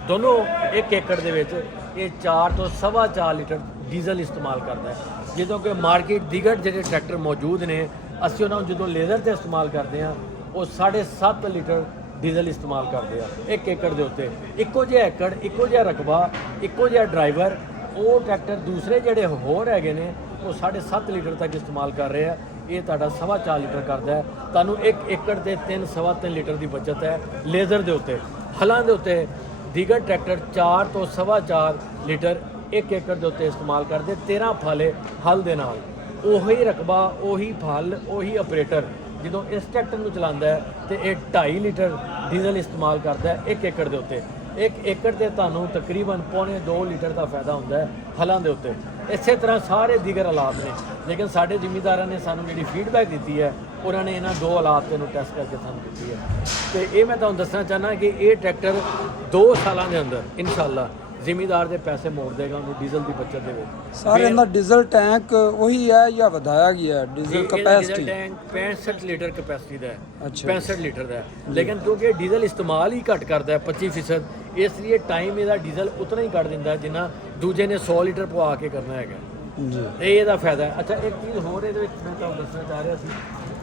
ਦੋਨੋਂ 1 ਏਕੜ ਦੇ ਵਿੱਚ ਇਹ 4 ਤੋਂ 4.25 ਲੀਟਰ ਡੀਜ਼ਲ ਇਸਤੇਮਾਲ ਕਰਦਾ ਹੈ, ਜਦੋਂ ਕਿ ਮਾਰਕੀਟ ਦਿਗਰ ਜਿਹੜੇ ਟਰੈਕਟਰ ਮੌਜੂਦ ਨੇ ਅਸੀਂ ਉਹਨਾਂ ਨੂੰ ਜਦੋਂ ਲੇਜ਼ਰ ਤੇ ਇਸਤੇਮਾਲ ਕਰਦੇ ਹਾਂ ਉਹ 7.5 ਲੀਟਰ ਡੀਜ਼ਲ ਇਸਤੇਮਾਲ ਕਰਦੇ ਆ 1 ਏਕੜ ਦੇ ਉੱਤੇ। ਇੱਕੋ ਜਿਹਾ ਏਕੜ, ਇੱਕੋ ਜਿਹਾ ਰਕਬਾ, ਇੱਕੋ ਜਿਹਾ ਡਰਾਈਵਰ, ਉਹ ਟਰੈਕਟਰ ਦੂਸਰੇ ਜਿਹੜੇ ਹੋਰ ਹੈਗੇ ਨੇ ਉਹ 7.5 ਲੀਟਰ ਤੱਕ ਇਸਤੇਮਾਲ ਕਰ ਰਹੇ ਆ। ਇਹ ਤੁਹਾਡਾ 4.5 ਲੀਟਰ ਕਰਦਾ ਹੈ। ਤੁਹਾਨੂੰ 1 ਏਕੜ ਦੇ 3-3.5 ਲੀਟਰ ਦੀ ਬਚਤ ਹੈ ਲੇਜ਼ਰ ਦੇ ਉੱਤੇ। ਹਲਾਂ ਦੇ ਉੱਤੇ ਦੀਗਰ ਟਰੈਕਟਰ 4 ਤੋਂ 4.5 ਲੀਟਰ 1 ਏਕੜ ਦੇ ਉੱਤੇ ਇਸਤੇਮਾਲ ਕਰਦੇ, 13 ਫਾਲੇ ਹਲ ਦੇ ਨਾਲ। ਉਹੀ ਰਕਬਾ, ਉਹੀ ਫਲ, ਉਹੀ ਆਪਰੇਟਰ ਜਦੋਂ ਇਸ ਟਰੈਕਟਰ ਨੂੰ ਚਲਾਉਂਦਾ ਹੈ ਤੇ ਇਹ 2.5 ਲੀਟਰ ਡੀਜ਼ਲ ਇਸਤੇਮਾਲ ਕਰਦਾ ਹੈ 1 ਏਕੜ ਦੇ ਉੱਤੇ। 1 ਏਕੜ ਤੇ ਤੁਹਾਨੂੰ ਤਕਰੀਬਨ 1.25 ਲੀਟਰ ਦਾ ਫਾਇਦਾ ਹੁੰਦਾ ਹੈ ਹਲਾਂ ਦੇ ਉੱਤੇ। ਇਸੇ ਤਰ੍ਹਾਂ ਸਾਰੇ ਦੀਗਰ ਹਾਲਾਤ ਨੇ, ਲੇਕਿਨ ਸਾਡੇ ਜ਼ਿਮੀਂਦਾਰਾਂ ਨੇ ਸਾਨੂੰ ਜਿਹੜੀ ਫੀਡਬੈਕ ਦਿੱਤੀ ਹੈ ਉਹਨਾਂ ਨੇ ਇਹਨਾਂ 2 ਹਾਲਾਤ ਨੂੰ ਟੈਸਟ ਕਰਕੇ ਸਾਨੂੰ ਦਿੱਤੀ ਹੈ। ਤੇ ਇਹ ਮੈਂ ਤੁਹਾਨੂੰ ਦੱਸਣਾ ਚਾਹੁੰਦਾ ਕਿ ਇਹ ਟਰੈਕਟਰ 2 ਸਾਲਾਂ ਦੇ ਅੰਦਰ ਇਨਸ਼ਾਅੱਲਾ ਜ਼ਿਮੀਂਦਾਰ ਦੇ ਪੈਸੇ ਮੋੜ ਦੇਗਾ ਉਹਨੂੰ ਡੀਜ਼ਲ ਦੀ ਬਚਤ ਦੇ ਵਿੱਚ। ਸਰ ਇਹਦਾ ਡੀਜ਼ਲ ਟੈਂਕ ਉਹੀ ਹੈ ਜਾਂ ਵਧਾਇਆ ਗਿਆ diesel capacity? Tank 65 litre capacity ਦਾ ਹੈ, ਅੱਛਾ। 65 ਲੀਟਰ ਦਾ ਹੈ। ਲੇਕਿਨ ਕਿਉਂਕਿ ਡੀਜ਼ਲ ਇਸਤੇਮਾਲ ਹੀ ਘੱਟ ਕਰਦਾ ਹੈ 25%, ਇਸ ਲਈ ਟਾਈਮ ਇਹਦਾ ਡੀਜ਼ਲ ਉਤਨਾ ਹੀ ਕੱਢ ਦਿੰਦਾ ਜਿੰਨਾ ਦੂਜੇ ਨੇ 100 ਲੀਟਰ ਪਵਾ ਕੇ ਕਰਨਾ ਹੈਗਾ ਜੀ। ਇਹ ਇਹਦਾ ਫਾਇਦਾ ਹੈ। ਅੱਛਾ, ਇੱਕ ਚੀਜ਼ ਹੋਰ ਇਹਦੇ ਵਿੱਚ ਮੈਂ ਤੁਹਾਨੂੰ ਦੱਸਣਾ ਚਾਹ ਰਿਹਾ ਸੀ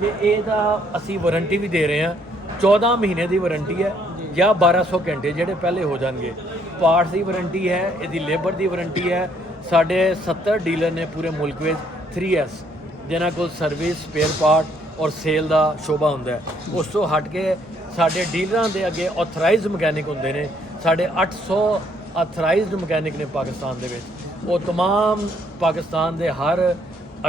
ਕਿ ਇਹਦਾ ਅਸੀਂ ਵਾਰੰਟੀ ਵੀ ਦੇ ਰਹੇ ਹਾਂ। 14 ਮਹੀਨੇ ਦੀ ਵਾਰੰਟੀ ਹੈ ਜਾਂ 1200 ਘੰਟੇ ਜਿਹੜੇ ਪਹਿਲੇ ਹੋ ਜਾਣਗੇ। ਪਾਰਟਸ ਦੀ ਵਾਰੰਟੀ ਹੈ, ਇਹਦੀ ਲੇਬਰ ਦੀ ਵਾਰੰਟੀ ਹੈ। ਸਾਡੇ 70 ਡੀਲਰ ਨੇ ਪੂਰੇ ਮੁਲਕ ਵਿੱਚ 3S ਜਿਨ੍ਹਾਂ ਕੋਲ ਸਰਵਿਸ, ਸਪੇਅਰ ਪਾਰਟ ਔਰ ਸੇਲ ਦਾ ਸ਼ੋਭਾ ਹੁੰਦਾ ਹੈ। ਉਸ ਤੋਂ ਹਟ ਕੇ ਸਾਡੇ ਡੀਲਰਾਂ ਦੇ ਅੱਗੇ ਆਥੋਰਾਈਜ਼ਡ ਮਕੈਨਿਕ ਹੁੰਦੇ ਨੇ। ਸਾਡੇ 800 ਆਥੋਰਾਈਜ਼ਡ ਮਕੈਨਿਕ ਨੇ ਪਾਕਿਸਤਾਨ ਦੇ ਵਿੱਚ। ਉਹ तमाम ਪਾਕਿਸਤਾਨ ਦੇ ਹਰ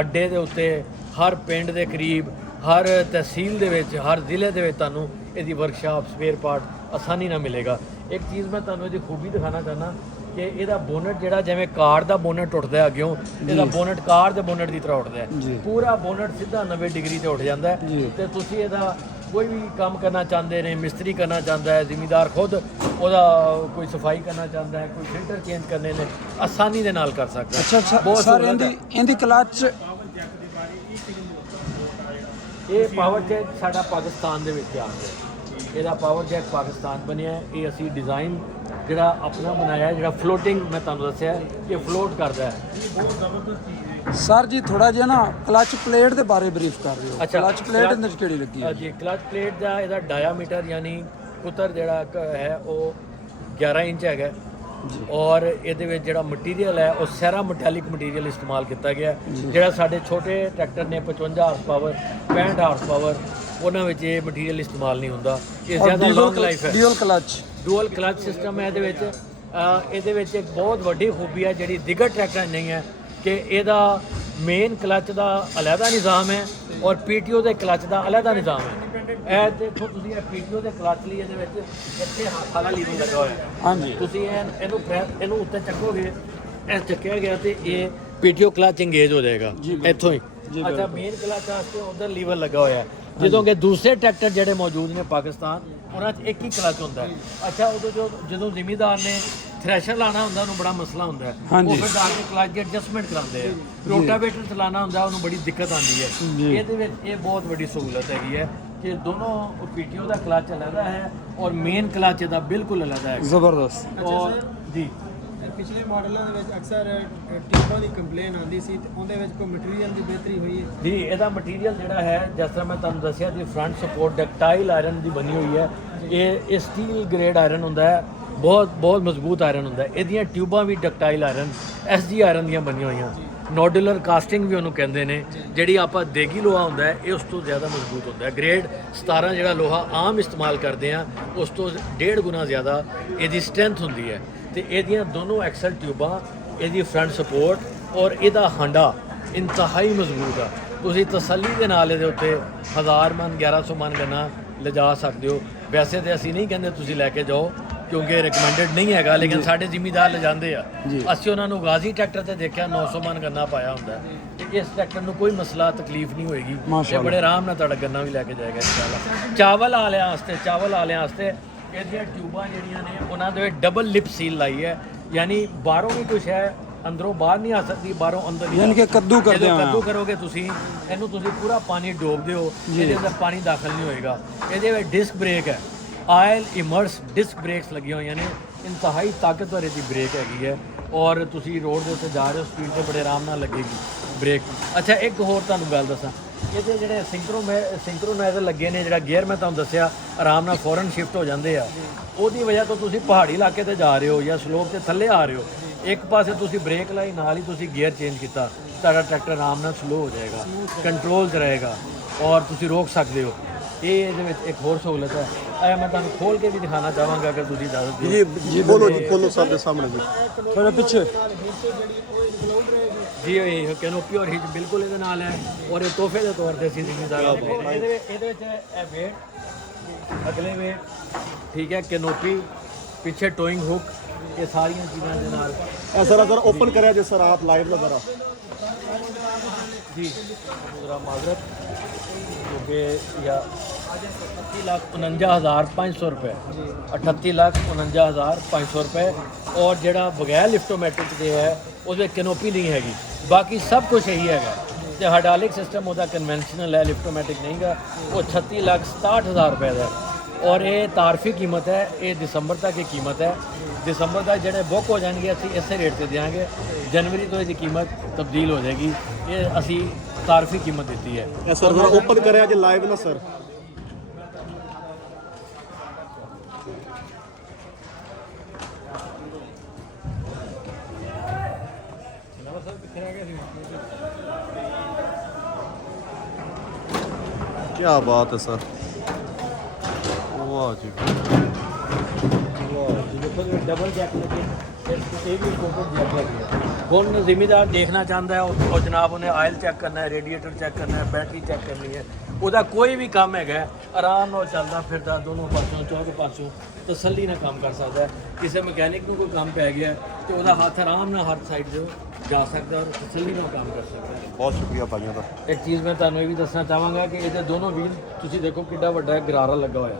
ਅੱਡੇ ਦੇ ਉੱਤੇ, ਹਰ ਪਿੰਡ ਦੇ ਕਰੀਬ, ਹਰ ਤਹਿਸੀਲ ਦੇ ਵਿੱਚ, ਹਰ ਜ਼ਿਲ੍ਹੇ ਦੇ ਵਿੱਚ ਤੁਹਾਨੂੰ ਇਹਦੀ ਵਰਕਸ਼ਾਪ, ਸਪੇਅਰ ਪਾਰਟ ਆਸਾਨੀ ਨਾਲ ਮਿਲੇਗਾ। ਇੱਕ ਚੀਜ਼ ਮੈਂ ਤੁਹਾਨੂੰ ਇਹਦੀ ਖੂਬੀ ਦਿਖਾਣਾ ਚਾਹੁੰਦਾ ਕਿ ਇਹਦਾ ਬੋਨਟ ਜਿਹੜਾ ਜਿਵੇਂ ਕਾਰ ਦਾ ਬੋਨਟ ਉੱਠਦਾ ਅੱਗਿਓਂ, ਇਹਦਾ ਬੋਨਟ ਕਾਰ ਦੇ ਬੋਨਟ ਦੀ ਤਰ੍ਹਾਂ ਉੱਠਦਾ ਹੈ। ਪੂਰਾ ਬੋਨਟ ਸਿੱਧਾ 90 ਡਿਗਰੀ ਤੇ ਉੱਠ ਜਾਂਦਾ ਹੈ। ਤੇ ਤੁਸੀਂ ਇਹਦਾ ਕੋਈ ਵੀ ਕੰਮ ਕਰਨਾ ਚਾਹੁੰਦੇ ਨੇ, ਮਿਸਤਰੀ ਕਰਨਾ ਚਾਹੁੰਦਾ ਹੈ, ਜ਼ਿਮੀਂਦਾਰ ਖੁਦ ਉਹਦਾ ਕੋਈ ਸਫਾਈ ਕਰਨਾ ਚਾਹੁੰਦਾ ਹੈ, ਕੋਈ ਫਿਲਟਰ ਚੇਂਜ ਕਰਨੇ ਨੇ, ਆਸਾਨੀ ਦੇ ਨਾਲ ਕਰ ਸਕਦਾ। ਅੱਛਾ ਬਹੁਤ ਸਰ ਸਹੂਲਤ ਹੈ। ਇਹਦੀ ਕਲਚ ਇਹ ਪਾਵਰ ਜੈਕ ਸਾਡਾ ਪਾਕਿਸਤਾਨ ਦੇ ਵਿੱਚ ਆ ਗਿਆ। ਇਹਦਾ ਪਾਵਰ ਜੈਕ ਪਾਕਿਸਤਾਨ ਬਣਿਆ ਹੈ। ਇਹ ਅਸੀਂ ਡਿਜ਼ਾਈਨ ਜਿਹੜਾ ਆਪਣਾ ਬਣਾਇਆ, ਜਿਹੜਾ ਫਲੋਟਿੰਗ ਮੈਂ ਤੁਹਾਨੂੰ ਦੱਸਿਆ ਕਿ ਫਲੋਟ ਕਰਦਾ ਹੈ। ਬਹੁਤ ਜ਼ਬਰਦਸਤ ਚੀਜ਼ ਹੈ ਸਰ ਜੀ ਥੋੜਾ ਜਿਹਾ ਨਾ ਕਲਚ ਪਲੇਟ ਦੇ ਬਾਰੇ ਬਰੀਫ ਕਰ ਰਹੇ ਹੋ। ਅੱਛਾ, ਕਲਚ ਪਲੇਟ ਇਹਦੇ ਵਿੱਚ ਕਿਹੜੀ ਲੱਗੀ ਹੈ? ਜੀ, ਕਲਚ ਪਲੇਟ ਦਾ ਇਹਦਾ ਡਾਇਆਮੀਟਰ ਯਾਨੀ ਕੁਤਰ ਜਿਹੜਾ ਹੈ ਉਹ 11 ਇੰਚ ਹੈਗਾ ਔਰ ਇਹਦੇ ਵਿੱਚ ਜਿਹੜਾ ਮਟੀਰੀਅਲ ਹੈ ਉਹ ਸੈਰਾ ਮੈਟੈਲਿਕ ਮਟੀਰੀਅਲ ਇਸਤੇਮਾਲ ਕੀਤਾ ਗਿਆ। ਜਿਹੜਾ ਸਾਡੇ ਛੋਟੇ ਟਰੈਕਟਰ ਨੇ 55 ਹਾਰਸ ਪਾਵਰ, 65 ਹਾਰਸ ਪਾਵਰ, ਉਹਨਾਂ ਵਿੱਚ ਇਹ ਮਟੀਰੀਅਲ ਇਸਤੇਮਾਲ ਨਹੀਂ ਹੁੰਦਾ। ਇਹ ਜ਼ਿਆਦਾ ਲੌਂਗ ਲਾਈਫ ਹੈ। ਡੂਅਲ ਕਲਚ ਸਿਸਟਮ ਹੈ ਇਹਦੇ ਵਿੱਚ। ਇਹਦੇ ਵਿੱਚ ਇੱਕ ਬਹੁਤ ਵੱਡੀ ਖੂਬੀ ਹੈ ਜਿਹੜੀ ਦਿਗਰ ਟਰੈਕਟਰਾਂ 'ਚ ਨਹੀਂ ਹੈ ਕਿ ਇਹਦਾ ਮੇਨ ਕਲਚ ਦਾ ਅਲੱਗਾ ਨਿਜ਼ਾਮ ਹੈ ਔਰ ਪੀਟੀਓ ਦੇ ਕਲਚ ਦਾ ਅਲੱਗਾ ਨਿਜ਼ਾਮ ਹੈ। ਇਹ ਦੇਖੋ ਤੁਸੀਂ, ਇਹ ਪੀਟੀਓ ਦੇ ਕਲਚ ਲਈ ਇਹਦੇ ਵਿੱਚ ਇੱਥੇ ਹੱਥ ਵਾਲਾ ਲੀਵਰ ਲੱਗਾ ਹੋਇਆ ਹੈ। ਹਾਂਜੀ। ਤੁਸੀਂ ਇਹਨੂੰ ਉੱਤੇ ਚੱਕੋਗੇ, ਇਹ ਚੱਕਿਆ ਗਿਆ ਤੇ ਇਹ ਪੀਟੀਓ ਕਲਚ ਇੰਗੇਜ ਹੋ ਜਾਏਗਾ ਇੱਥੋਂ ਹੀ। ਅੱਛਾ, ਮੇਨ ਕਲਚ ਵਾਸਤੇ ਉਧਰ ਲੀਵਰ ਲੱਗਾ ਹੋਇਆ ਹੈ। ਜਦੋਂ ਕਿ ਦੂਸਰੇ ਟਰੈਕਟਰ ਜਿਹੜੇ ਮੌਜੂਦ ਨੇ ਪਾਕਿਸਤਾਨ, ਉਹਨਾਂ 'ਚ ਇੱਕ ਹੀ ਕਲਚ ਹੁੰਦਾ ਹੈ। ਅੱਛਾ, ਉਦੋਂ ਜਦੋਂ ਜ਼ਿਮੀਂਦਾਰ ਨੇ ਥ੍ਰੈਸ਼ਰ ਲਾਣਾ ਹੁੰਦਾ ਉਹਨੂੰ ਬੜਾ ਮਸਲਾ ਹੁੰਦਾ ਹੈ। ਉਹ ਫਿਰ ਜਾ ਕੇ ਕਲਚ ਦੀ ਐਡਜਸਟਮੈਂਟ ਕਰਾਉਂਦੇ ਆ। ਰੋਟਾਵੇਟਰ ਚਲਾਉਣਾ ਹੁੰਦਾ ਉਹਨੂੰ ਬੜੀ ਦਿੱਕਤ ਆਉਂਦੀ ਹੈ। ਇਹਦੇ ਵਿੱਚ ਇਹ ਬਹੁਤ ਵੱਡੀ ਸਹੂਲਤ ਹੈਗੀ ਹੈ ਕਿ ਦੋਨੋਂ ਪੀਟੀਓ ਦਾ ਕਲਚ ਅਲੱਗਾ ਹੈ ਔਰ ਮੇਨ ਕਲਚ ਇਹਦਾ ਬਿਲਕੁਲ ਅਲੱਗਾ ਹੈ। ਜ਼ਬਰਦਸਤ। ਔਰ ਜੀ, ਪਿਛਲੇ ਮਾਡਲਾਂ ਦੇ ਵਿੱਚ ਅਕਸਰ ਟਿਊਬਾਂ ਦੀ ਕੰਪਲੇਨ ਆਉਂਦੀ ਸੀ ਤੇ ਉਹਦੇ ਵਿੱਚ ਕੋਈ ਮਟੀਰੀਅਲ ਦੀ ਬਿਹਤਰੀ ਹੋਈ ਹੈ? ਜੀ, ਇਹਦਾ ਮਟੀਰੀਅਲ ਜਿਹੜਾ ਹੈ ਜਿਸ ਤਰ੍ਹਾਂ ਮੈਂ ਤੁਹਾਨੂੰ ਦੱਸਿਆ ਜੀ, ਫਰੰਟ ਸਪੋਰਟ ਡਕਟਾਈਲ ਆਇਰਨ ਦੀ ਬਣੀ ਹੋਈ ਹੈ। ਇਹ ਸਟੀਲ ਗ੍ਰੇਡ ਆਇਰਨ ਹੁੰਦਾ ਹੈ, ਬਹੁਤ ਮਜ਼ਬੂਤ ਆਇਰਨ ਹੁੰਦਾ ਹੈ। ਇਹਦੀਆਂ ਟਿਊਬਾਂ ਵੀ ਡਕਟਾਈਲ ਆਇਰਨ, SG ਆਇਰਨ ਦੀਆਂ ਬਣੀਆਂ ਹੋਈਆਂ। ਨੋਡੂਲਰ ਕਾਸਟਿੰਗ ਵੀ ਉਹਨੂੰ ਕਹਿੰਦੇ ਨੇ। ਜਿਹੜੀ ਆਪਾਂ ਦੇਗੀ ਲੋਹਾ ਹੁੰਦਾ ਹੈ ਇਹ ਉਸ ਤੋਂ ਜ਼ਿਆਦਾ ਮਜ਼ਬੂਤ ਹੁੰਦਾ ਹੈ। ਗ੍ਰੇਡ 17 ਜਿਹੜਾ ਲੋਹਾ ਆਮ ਇਸਤੇਮਾਲ ਕਰਦੇ ਆ ਉਸ ਤੋਂ 1.5 ਗੁਣਾ ਜ਼ਿਆਦਾ ਇਹਦੀ ਸਟਰੈਂਥ ਹੁੰਦੀ ਹੈ। ਤੇ ਇਹਦੀਆਂ ਦੋਨੋਂ ਐਕਸਲ ਟਿਊਬਾਂ, ਇਹਦੀ ਫਰੰਟ ਸਪੋਰਟ ਔਰ ਇਹਦਾ ਹਾਂਡਾ ਇੰਤਹਾਈ ਮਜ਼ਬੂਤ ਆ। ਤੁਸੀਂ ਤਸੱਲੀ ਦੇ ਨਾਲ ਇਹਦੇ ਉੱਤੇ 1000 ਮਨ 1100 ਮਨ ਗੰਨਾ ਲਿਜਾ ਸਕਦੇ ਹੋ। ਵੈਸੇ ਤੇ ਅਸੀਂ ਨਹੀਂ ਕਹਿੰਦੇ ਤੁਸੀਂ ਲੈ ਕੇ ਜਾਓ ਕਿਉਂਕਿ ਰਿਕਮੈਂਡਡ ਨਹੀਂ ਹੈਗਾ, ਲੇਕਿਨ ਸਾਡੇ ਜ਼ਿਮੀਂਦਾਰ ਲਿਜਾਂਦੇ ਆ। ਅਸੀਂ ਉਹਨਾਂ ਨੂੰ ਗਾਜ਼ੀ ਟਰੈਕਟਰ ਤੇ ਦੇਖਿਆ 900 ਮਨ ਗੰਨਾ ਪਾਇਆ ਹੁੰਦਾ ਤੇ ਇਸ ਟਰੈਕਟਰ ਨੂੰ ਕੋਈ ਮਸਲਾ ਤਕਲੀਫ ਨਹੀਂ ਹੋਏਗੀ ਤੇ ਬੜੇ ਆਰਾਮ ਨਾਲ ਤੁਹਾਡਾ ਗੰਨਾ ਵੀ ਲੈ ਕੇ ਜਾਏਗਾ ਇਨਸ਼ਾਅੱਲਾ। ਚਾਵਲ ਵਾਲਿਆਂ ਵਾਸਤੇ ਇਹਦੀਆਂ ਟਿਊਬਾਂ ਜਿਹੜੀਆਂ ਨੇ ਉਹਨਾਂ ਦੇ ਵਿੱਚ ਡਬਲ ਲਿਪ ਸੀਲ ਲਾਈ ਹੈ, ਯਾਨੀ ਬਾਹਰੋਂ ਵੀ ਕੁਛ ਹੈ ਅੰਦਰੋਂ ਬਾਹਰ ਨਹੀਂ ਆ ਸਕਦੀ, ਬਾਹਰੋਂ ਅੰਦਰ ਨਹੀਂ। ਯਾਨੀ ਕਿ ਕੱਦੂ ਕਰਦੇ ਆ। ਕੱਦੂ ਕਰੋਗੇ ਤੁਸੀਂ ਇਹਨੂੰ, ਤੁਸੀਂ ਪੂਰਾ ਪਾਣੀ ਡੋਬਦੇ ਹੋ, ਇਹਦੇ ਅੰਦਰ ਪਾਣੀ ਦਾਖਲ ਨਹੀਂ ਹੋਏਗਾ। ਇਹਦੇ ਵਿੱਚ ਡਿਸਕ ਬ੍ਰੇਕ ਹੈ, ਆਇਲ ਇਮਰਸ ਡਿਸਕ ਬ੍ਰੇਕਸ ਲੱਗੀਆਂ ਹੋਈਆਂ ਨੇ। ਇੰਤਹਾਈ ਤਾਕਤਵਰ ਇਹਦੀ ਬ੍ਰੇਕ ਹੈਗੀ ਹੈ ਔਰ ਤੁਸੀਂ ਰੋਡ ਦੇ ਉੱਤੇ ਜਾ ਰਹੇ ਹੋ, ਸਪੀਡ ਤੇ ਬੜੇ ਆਰਾਮ ਨਾਲ ਲੱਗੇਗੀ ਬ੍ਰੇਕ। ਅੱਛਾ, ਇੱਕ ਹੋਰ ਤੁਹਾਨੂੰ ਗੱਲ ਦੱਸਾਂ, ਇਹਦੇ ਜਿਹੜੇ ਸਿੰਕਰੋਨਾਈਜ਼ਰ ਲੱਗੇ ਨੇ, ਜਿਹੜਾ ਗੇਅਰ ਮੈਂ ਤੁਹਾਨੂੰ ਦੱਸਿਆ ਆਰਾਮ ਨਾਲ ਫੌਰਨ ਸ਼ਿਫਟ ਹੋ ਜਾਂਦੇ ਆ, ਉਹਦੀ ਵਜ੍ਹਾ ਤੋਂ ਤੁਸੀਂ ਪਹਾੜੀ ਇਲਾਕੇ ਤੇ ਜਾ ਰਹੇ ਹੋ ਜਾਂ ਸਲੋਪ ਤੇ ਥੱਲੇ ਆ ਰਹੇ ਹੋ, ਇੱਕ ਪਾਸੇ ਤੁਸੀਂ ਬ੍ਰੇਕ ਲਾਈ ਨਾਲ ਹੀ ਤੁਸੀਂ ਗੇਅਰ ਚੇਂਜ ਕੀਤਾ, ਤੁਹਾਡਾ ਟਰੈਕਟਰ ਆਰਾਮ ਨਾਲ ਸਲੋ ਹੋ ਜਾਏਗਾ, ਕੰਟਰੋਲ 'ਚ ਰਹੇਗਾ ਔਰ ਤੁਸੀਂ ਰੋਕ ਸਕਦੇ ਹੋ। ਇਹ ਇਹਦੇ ਵਿੱਚ ਇੱਕ ਹੋਰ ਸਹੂਲਤ ਹੈ, ਇਹ ਮੈਂ ਤੁਹਾਨੂੰ ਖੋਲ ਕੇ ਵੀ ਦਿਖਾਣਾ ਚਾਹਾਂਗਾ ਅਗਰ ਤੁਸੀਂ ਇਜਾਜ਼ਤ ਦਿਓ। ਜੀ ਬੋਲੋ ਸਭ ਦੇ ਸਾਹਮਣੇ ਜੀ। ਥੋੜਾ ਪਿੱਛੇ ਜੀ ਇਹ ਕੈਨੋਪੀ ਔਰ ਹਿੱਚ ਬਿਲਕੁਲ ਇਹਦੇ ਨਾਲ ਹੈ ਔਰ ਇਹ ਤੋਹਫੇ ਦੇ ਤੌਰ ਤੇ ਅਸੀਂ ਜ਼ਿੰਮੇਦਾਰ ਹਾਂ। ਇਹਦੇ ਵਿੱਚ ਇਹ ਵੇਟ, ਅਗਲੇ ਵੇਟ, ਠੀਕ ਹੈ, ਕੈਨੋਪੀ, ਪਿੱਛੇ ਟੋਇੰਗ ਹੁੱਕ, ਇਹ ਸਾਰੀਆਂ ਚੀਜ਼ਾਂ ਦੇ ਨਾਲ। ਸਰ अगर ओपन करें जो सर आप लाइव में जरा जी ज़रा माजरत, क्योंकि या 38,49,500 रुपये, 38,49,500 रुपये। और ਜਿਹੜਾ ਬਗੈਰ ਲਿਫਟੋਮੈਟਿਕ ਦੇ ਹੈ ਉਹਦੇ ਕੈਨੋਪੀ ਨਹੀਂ ਹੈਗੀ, ਬਾਕੀ ਸਭ ਕੁਝ ਇਹੀ ਹੈਗਾ। ਤੇ ਹਾਈਡ੍ਰੋਲਿਕ ਸਿਸਟਮ ਉਹਦਾ ਕਨਵੈਨਸ਼ਨਲ ਹੈ, ਲਿਫਟੋਮੈਟਿਕ ਨਹੀਂਗਾ। ਉਹ 36,67,000 रुपये ਦਾ ਔਰ ਇਹ ਤਾਰਫੀ ਕੀਮਤ ਹੈ, ਇਹ ਦਸੰਬਰ ਤੱਕ ਦੀ ਕੀਮਤ ਹੈ। ਦਸੰਬਰ ਤੱਕ ਜਿਹੜੇ ਬੁੱਕ ਹੋ ਜਾਣਗੇ ਅਸੀਂ ਇਸੇ ਰੇਟ ਤੇ ਦੇਵਾਂਗੇ, ਜਨਵਰੀ ਤੋਂ ਇਹਦੀ ਕੀਮਤ ਤਬਦੀਲ ਹੋ ਜਾਏਗੀ। ਇਹ ਅਸੀਂ ਤਾਰਫੀ ਕੀਮਤ ਦਿੱਤੀ ਹੈ। सर जरा ओपन करें जो लाइव ना सर। क्या बात है सर, वाह जी डबल जैक लगे, ਇਹ ਵੀ ਕੋਕਟ ਜੈਕ ਲੱਗੀ ਹੈ। ਹੁਣ ਜ਼ਿਮੀਦਾਰ ਦੇਖਣਾ ਚਾਹੁੰਦਾ ਹੈ ਉਹ ਜਨਾਬ ਉਹਨੇ ਆਇਲ ਚੈੱਕ ਕਰਨਾ ਹੈ, ਰੇਡੀਏਟਰ ਚੈੱਕ ਕਰਨਾ ਹੈ, ਬੈਟਰੀ ਚੈੱਕ ਕਰਨੀ ਹੈ, ਉਹਦਾ ਕੋਈ ਵੀ ਕੰਮ ਹੈਗਾ ਆਰਾਮ ਨਾਲ ਚੱਲਦਾ ਫਿਰਦਾ ਦੋਨੋਂ ਪਾਸੋਂ ਚੌਥੇ ਪਾਸੋਂ ਤਸੱਲੀ ਨਾਲ ਕੰਮ ਕਰ ਸਕਦਾ ਹੈ। ਕਿਸੇ ਮਕੈਨਿਕ ਨੂੰ ਕੋਈ ਕੰਮ ਪੈ ਗਿਆ ਤੇ ਉਹਦਾ ਹੱਥ ਆਰਾਮ ਨਾਲ ਹਰ ਸਾਈਡ 'ਤੇ ਜਾ ਸਕਦਾ ਔਰ ਤਸੱਲੀ ਨਾਲ ਕੰਮ ਕਰ ਸਕਦਾ ਹੈ। बहुत शुक्रिया भाइयों का। ਇੱਕ ਚੀਜ਼ ਮੈਂ ਤੁਹਾਨੂੰ ਇਹ ਵੀ ਦੱਸਣਾ ਚਾਹਾਂਗਾ ਕਿ ਇਹਦੇ ਦੋਨੋਂ ਵੀਲ ਤੁਸੀਂ ਦੇਖੋ ਕਿੱਡਾ ਵੱਡਾ ਗਰਾਰਾ ਲੱਗਾ ਹੋਇਆ।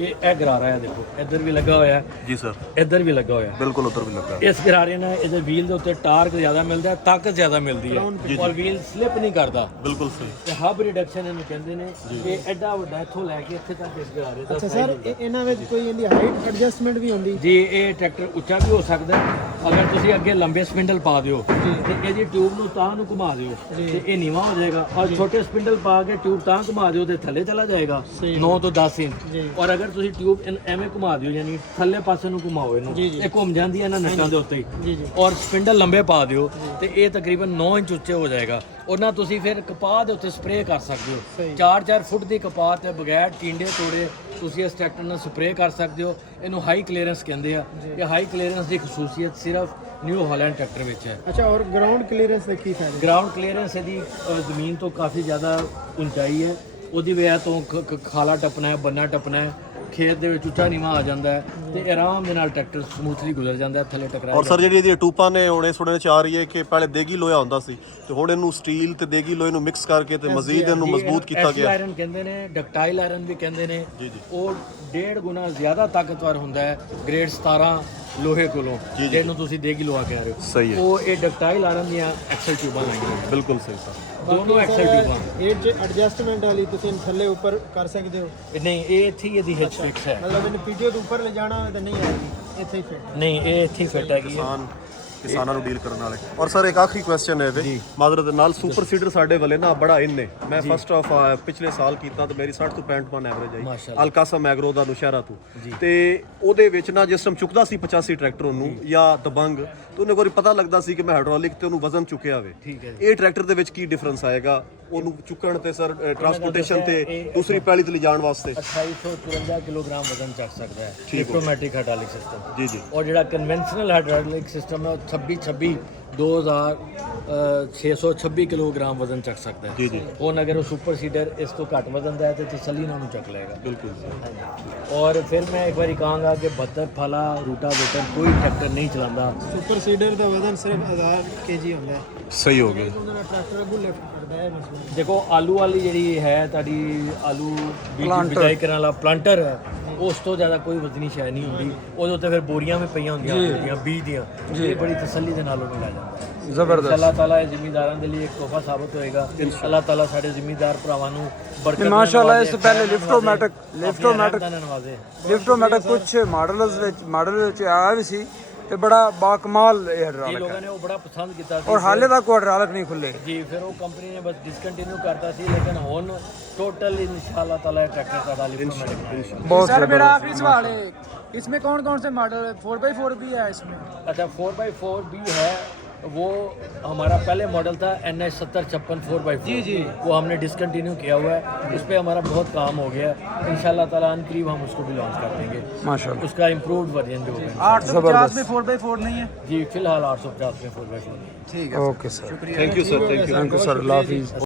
ਇਹ ਗਰਾਰਾ ਹੈ, ਦੇਖੋ ਇੱਧਰ ਵੀ ਲੱਗਾ ਹੋਇਆ, जी सर ਇੱਧਰ ਵੀ ਲੱਗਾ ਹੋਇਆ। बिल्कुल उधर भी लगा। ਇਸ ਗਰਾਰੇ ਨਾਲ ਇਹਦੇ ਵੀਲ ਦੇ ਉੱਤੇ ਟਾਰਕ ਜ਼ਿਆਦਾ ਮਿਲਦਾ ਹੈ, ਤਾਕਤ ਜ਼ਿਆਦਾ ਮਿਲਦੀ ਹੈ ਔਰ ਵੀਲ ਸਲਿਪ ਨਹੀਂ ਕਰਦਾ। बिल्कुल सही। ਤੇ ਹਬ ਰਿਡਕਸ਼ਨ ਇਹਨੂੰ ਕਹਿੰਦੇ ਨੇ। ਇਹ ਐਡਾ ਵੱਡਾ ਇੱਥੋਂ ਲੈ ਕੇ ਇੱਥੇ ਤੱਕ ਇਸ ਗਰਾਰੇ ਦਾ ਅੱਛਾ size ਸਰ, ਹੁੰਦਾ। ਇਹਨਾਂ ਵਿੱਚ ਕੋਈ ਇਹਦੀ ਹਾਈਟ ਐਡਜਸਟਮੈਂਟ ਵੀ ਹੁੰਦੀ? ਜੀ ਇਹ ਟਰੈਕਟਰ ਉੱਚਾ ਵੀ ਹੋ ਸਕਦਾ ਹੈ ਅਗਰ ਤੁਸੀਂ ਅੱਗੇ ਲੰਬੇ ਸਪਿੰਡਲ ਪਾ ਦਿਓ ਤੇ ਇਹਦੀ ਟਿਊਬ ਨੂੰ ਤਾਂ ਨੂੰ ਘੁਮਾ ਦਿਓ ਤੇ ਇਹ ਨੀਵਾਂ ਹੋ ਜਾਏਗਾ, ਔਰ ਛੋਟੇ ਸਪਿੰਡਲ ਪਾ ਕੇ ਟਿਊਬ ਤਾਂ ਘੁਮਾ ਦਿਓ ਤੇ ਥੱਲੇ ਚਲਾ ਜਾਏਗਾ 9 ਤੋਂ 10 ਇੰਚ। ਔਰ ਅਗਰ ਤੁਸੀਂ ਟਿਊਬ ਐਵੇਂ ਘੁਮਾ ਦਿਓ ਯਾਨੀ ਥੱਲੇ ਪਾਸੇ ਨੂੰ ਘੁਮਾਓ ਇਹਨੂੰ, ਇਹ ਘੁੰਮ ਜਾਂਦੀ ਹੈ ਨਾ ਨੱਕਾਂ ਦੇ ਉੱਤੇ ਹੀ, ਔਰ ਸਪਿੰਡਲ ਲੰਬੇ ਪਾ ਦਿਓ ਤੇ ਇਹ ਤਕਰੀਬਨ 9 ਇੰਚ ਉੱਚੇ ਹੋ ਜਾਏਗਾ। ਉਹਨਾਂ ਤੁਸੀਂ ਫਿਰ ਕਪਾਹ ਦੇ ਉੱਤੇ ਸਪਰੇਅ ਕਰ ਸਕਦੇ ਹੋ। 4-4 ਫੁੱਟ ਦੀ ਕਪਾਹ ਤੇ ਬਗੈਰ ਟਿੰਡੇ ਤੋੜੇ ਤੁਸੀਂ ਇਸ ਟਰੈਕਟਰ ਨਾਲ ਸਪਰੇਅ ਕਰ ਸਕਦੇ ਹੋ। ਇਹਨੂੰ ਹਾਈ ਕਲੀਅਰੈਂਸ ਕਹਿੰਦੇ ਆ। ਇਹ ਹਾਈ ਕਲੀਅਰੈਂਸ ਦੀ ਖਸੂਸੀਅਤ ਸਿਰਫ ਨਿਊ ਹਾਲੈਂਡ ਟਰੈਕਟਰ ਵਿੱਚ ਹੈ। ਅੱਛਾ, ਔਰ ਗਰਾਊਂਡ ਕਲੀਅਰੈਂਸ ਦਾ ਕੀ ਫਾਇਦਾ? ਗਰਾਊਂਡ ਕਲੀਅਰੈਂਸ ਇਹਦੀ ਜ਼ਮੀਨ ਤੋਂ ਕਾਫੀ ਜ਼ਿਆਦਾ ਉਚਾਈ ਹੈ, ਉਹਦੀ ਵਜ੍ਹਾ ਤੋਂ ਖਾਲਾ ਟੱਪਣਾ ਹੈ, ਬੰਨਾ ਟੱਪਣਾ ਹੈ, ਖੇਤ ਦੇ ਵਿੱਚ ਉੱਚਾ ਨੀਵਾਂ ਆ ਜਾਂਦਾ ਹੈ ਤੇ ਆਰਾਮ ਦੇ ਨਾਲ ਟਰੈਕਟਰ ਸਮੂਥਲੀ ਗੁਜ਼ਰ ਜਾਂਦਾ ਹੈ, ਥੱਲੇ ਟਕਰਾਏ। ਔਰ ਸਰ ਜਿਹੜੀ ਇਹਦੀ ਟੂਪਾਂ ਨੇ ਹੁਣ ਇਹ ਸੁਣਨ ਚ ਆ ਰਹੀ ਹੈ ਕਿ ਪਹਿਲੇ ਦੇਗੀ ਲੋਹਾ ਹੁੰਦਾ ਸੀ ਤੇ ਹੁਣ ਇਹਨੂੰ ਸਟੀਲ ਤੇ ਦੇਗੀ ਲੋਹੇ ਨੂੰ ਮਿਕਸ ਕਰਕੇ ਤੇ ਮਜ਼ੀਦ ਇਹਨੂੰ ਮਜ਼ਬੂਤ ਕੀਤਾ ਗਿਆ। ਆਇਰਨ ਕਹਿੰਦੇ ਨੇ, ਡਕਟਾਈਲ ਆਇਰਨ ਵੀ ਕਹਿੰਦੇ ਨੇ। ਉਹ 1.5 ਗੁਣਾ ਜ਼ਿਆਦਾ ਤਾਕਤਵਰ ਹੁੰਦਾ ਹੈ ਗ੍ਰੇਡ 17 ਲੋਹੇ ਕੋਲੋਂ, ਜਿਹਨੂੰ ਤੁਸੀਂ ਦੇਗੀ ਲੋਹਾ ਕਹਿ ਰਹੇ ਹੋ। ਸਹੀ ਹੈ। ਉਹ ਇਹ ਡਕਟਾਈਲ ਆਇਰਨ ਦੀਆਂ ਐਕਸਲ ਟਿਊਬਾਂ ਲਾਈਆਂ ਹੋਈਆਂ। ਬਿਲਕੁਲ ਸਹੀ ਸਰ। ਦੋਨੋਂ ਐਕਸਲ ਟਿਊਬਾਂ ਇਹ ਜੇ ਐਡਜਸਟਮੈਂਟ ਵਾਲੀ ਤੁਸੀਂ ਥੱਲੇ ਉੱਪਰ ਕਰ ਸਕਦੇ ਹੋ? ਨਹੀਂ, ਇਹ ਇੱਥੇ ਹੀ ਇਹਦੀ ਹਿੱਚ ਫਿਕਸ ਹੈ। ਮਤਲਬ ਇਹਨੂੰ ਪੀਟੀਓ ਤੋਂ ਉੱਪਰ ਲੈ ਜਾਣਾ ਹੋਵੇ ਤਾਂ ਨਹੀਂ ਆਏਗੀ, ਇੱਥੇ ਹੀ ਫਿੱਟ? ਨਹੀਂ, ਇਹ ਇੱਥੇ ਹੀ ਫਿੱਟ ਹੈਗੀ ਹੈ। ਕਿਸਾਨਾਂ ਨੂੰ ਡੀਲ ਕਰਨ ਵਾਲੇ। ਔਰ ਸਰ ਇੱਕ ਆਖਰੀ ਕੁਐਸਚਨ ਹੈ ਇਹਦੇ ਮਾਜ਼ਰਤ ਦੇ ਨਾਲ, ਸੁਪਰ ਸੀਡਰ ਸਾਡੇ ਵਾਲੇ ਨਾ ਬੜਾ ਇੰਨੇ ਮੈਂ ਫਸਟ ਆਫ ਪਿਛਲੇ ਸਾਲ ਕੀਤਾ ਤੇ ਮੇਰੀ 60 ਤੋਂ 65 ਮਨ ਐਵਰੇਜ ਆਈ ਅਲਕਾਸਮ ਐਗਰੋ ਦਾ ਨੁਸ਼ਹਿਰਾ ਤੋਂ ਤੇ ਉਹਦੇ ਵਿੱਚ ਨਾ ਜਿਸ ਟਾਈਮ ਚੁੱਕਦਾ ਸੀ 85 ਟਰੈਕਟਰ ਉਹਨੂੰ ਜਾਂ ਦਬੰਗ ਤੇ ਉਹਨੇ ਕੋਈ ਪਤਾ ਲੱਗਦਾ ਸੀ ਕਿ ਮੈਂ ਹਾਈਡ੍ਰੋਲਿਕ ਤੇ ਉਹਨੂੰ ਵਜ਼ਨ ਚੁੱਕਿਆ ਹੋਵੇ। ਇਹ ਟਰੈਕਟਰ ਦੇ ਵਿੱਚ ਕੀ ਡਿਫਰੈਂਸ ਆਏਗਾ ਉਹਨੂੰ ਚੁੱਕਣ ਤੇ ਸਰ, ਟਰਾਂਸਪੋਰਟੇਸ਼ਨ ਤੇ ਦੂਸਰੀ ਪੈਲੀ ਤੇ ਲਿਜਾਣ ਵਾਸਤੇ? 2854 ਕਿਲੋਗ੍ਰਾਮ ਵਜ਼ਨ ਚੱਕ ਸਕਦਾ ਹੈ ਆਟੋਮੈਟਿਕ ਹਾਈਡ੍ਰੋਲਿਕ ਸਿਸਟਮ। ਜੀ ਜੀ। ਔਰ ਜਿਹੜਾ ਕਨਵੈਨਸ਼ਨਲ ਹਾਈਡ੍ਰੋਲਿਕ ਸਿਸਟਮ ਹੈ ਉਹ 26 2626 ਕਿਲੋਗ੍ਰਾਮ ਵਜ਼ਨ ਚੱਕ ਸਕਦਾ ਹੈ। ਜੀ ਜੀ। ਹੁਣ ਅਗਰ ਉਹ ਸੁਪਰ ਸੀਡਰ ਇਸ ਤੋਂ ਘੱਟ ਵਜ਼ਨ ਦਾ ਹੈ ਤੇ ਤਸੱਲੀ ਨਾਲ ਉਹਨੂੰ ਚੱਕ ਲਏਗਾ। ਬਿਲਕੁਲ। ਔਰ ਫਿਰ ਮੈਂ ਇੱਕ ਵਾਰੀ ਕਹਾਂਗਾ ਕਿ 72 ਫਾਲਾ ਰੂਟਾਵੇਟਰ ਕੋਈ ਟਰੈਕਟਰ ਨਹੀਂ ਚਲਾਉਂਦਾ। ਸੁਪਰ ਸੀਡਰ ਦਾ ਵਜ਼ਨ ਸਿਰਫ 1000 kg ਹੁੰਦਾ ਹੈ। ਸਹੀ ਹੋ ਗਿਆ। ਉਹਦਾ ਟਰੈਕਟਰ ਅੱਗੋਂ ਲਿਫਟ ਕਰਦਾ ਹੈ ਮਸਲਾ। ਦੇਖੋ ਆਲੂ ਵਾਲੀ ਜਿਹੜੀ ਹੈ ਤੁਹਾਡੀ ਆਲੂ ਬਿਜਾਈ ਕਰਨ ਵਾਲਾ ਪਲਾਂਟਰ ਹੈ, ਉਸ ਤੋਂ ਜ਼ਿਆਦਾ ਕੋਈ ਵਜ਼ਨੀ ਸ਼ੈ ਨਹੀਂ ਹੁੰਦੀ। ਉਹਦੇ ਉੱਤੇ ਫਿਰ ਬੋਰੀਆਂ ਵੀ ਪਈਆਂ ਹੁੰਦੀਆਂ ਬੀਜ ਦੀਆਂ, ਇਹ ਬੜੀ ਤਸੱਲੀ ਦੇ ਨਾਲ ਉਹਨੂੰ ਲੈ ਜਾਂਦਾ ਹੈ। ਜ਼ਬਰਦਸਤ। ਅੱਲਾਹ ਤਾਲਾ ਇਹ ਜ਼ਿਮੀਂਦਾਰਾਂ ਦੇ ਲਈ ਇੱਕ ਤੋਹਫਾ ਸਾਬਤ ਹੋਏਗਾ। ਅੱਲਾਹ ਤਾਲਾ ਸਾਡੇ ਜ਼ਿਮੀਂਦਾਰ ਭਰਾਵਾਂ ਨੂੰ ਬਰਕਤ ਦੇਵੇ। ਮਾਸ਼ਾਅੱਲਾ। ਇਸ ਤੋਂ ਪਹਿਲੇ ਲਿਫਟੋਮੈਟਿਕ ਨਵਾਜ਼ੇ। ਲਿਫਟੋਮੈਟਿਕ ਕੁਝ ਮਾਡਲ ਵਿੱਚ ਆਇਆ ਵੀ ਸੀ, ਇਹ ਬੜਾ ਬਾਕਮਾਲ ਇਹ ਜੀ ਹਾਈਡ੍ਰੋਲਿਕ ਲੋਕਾਂ ਹੈ ਨੇ ਉਹ ਬੜਾ ਪਸੰਦ ਕੀਤਾ ਸੀ ਔਰ ਹਾਲੇ ਤੱਕ ਉਹ ਹਾਈਡ੍ਰੋਲਿਕ ਨਹੀਂ ਖੁੱਲੇ ਜੀ ਫਿਰ ਉਹ ਕੰਪਨੀ ਨੇ ਬਸ ਡਿਸਕੰਟੀਨਿਊ ਕਰਤਾ ਸੀ ਲੇਕਿਨ ਹੁਣ ਟੋਟਲ इंशाल्लाह ताला ट्रैक्टर का डाली बहुत सर जबरदस्त। मेरा आखिरी सवाल है इसमें कौन कौन से मॉडल 4x4 भी है इसमें? अच्छा 4x4 भी है वो हमारा पहले मॉडल था NS 7056 4x4 जी जी वो हमने डिसकंटिन्यू किया हुआ है उस पर हमारा बहुत काम हो गया इंशाल्लाह ताला अनकरीब हम उसको भी लॉन्च कर देंगे माशाल्लाह उसका इम्प्रूव्ड वर्जन जो है 850 में 4x4 नहीं है? जी फिलहाल 850 में 4x4 ठीक है okay sir thank you sir, thank you. Thank you sir, अल्लाह हाफिज़।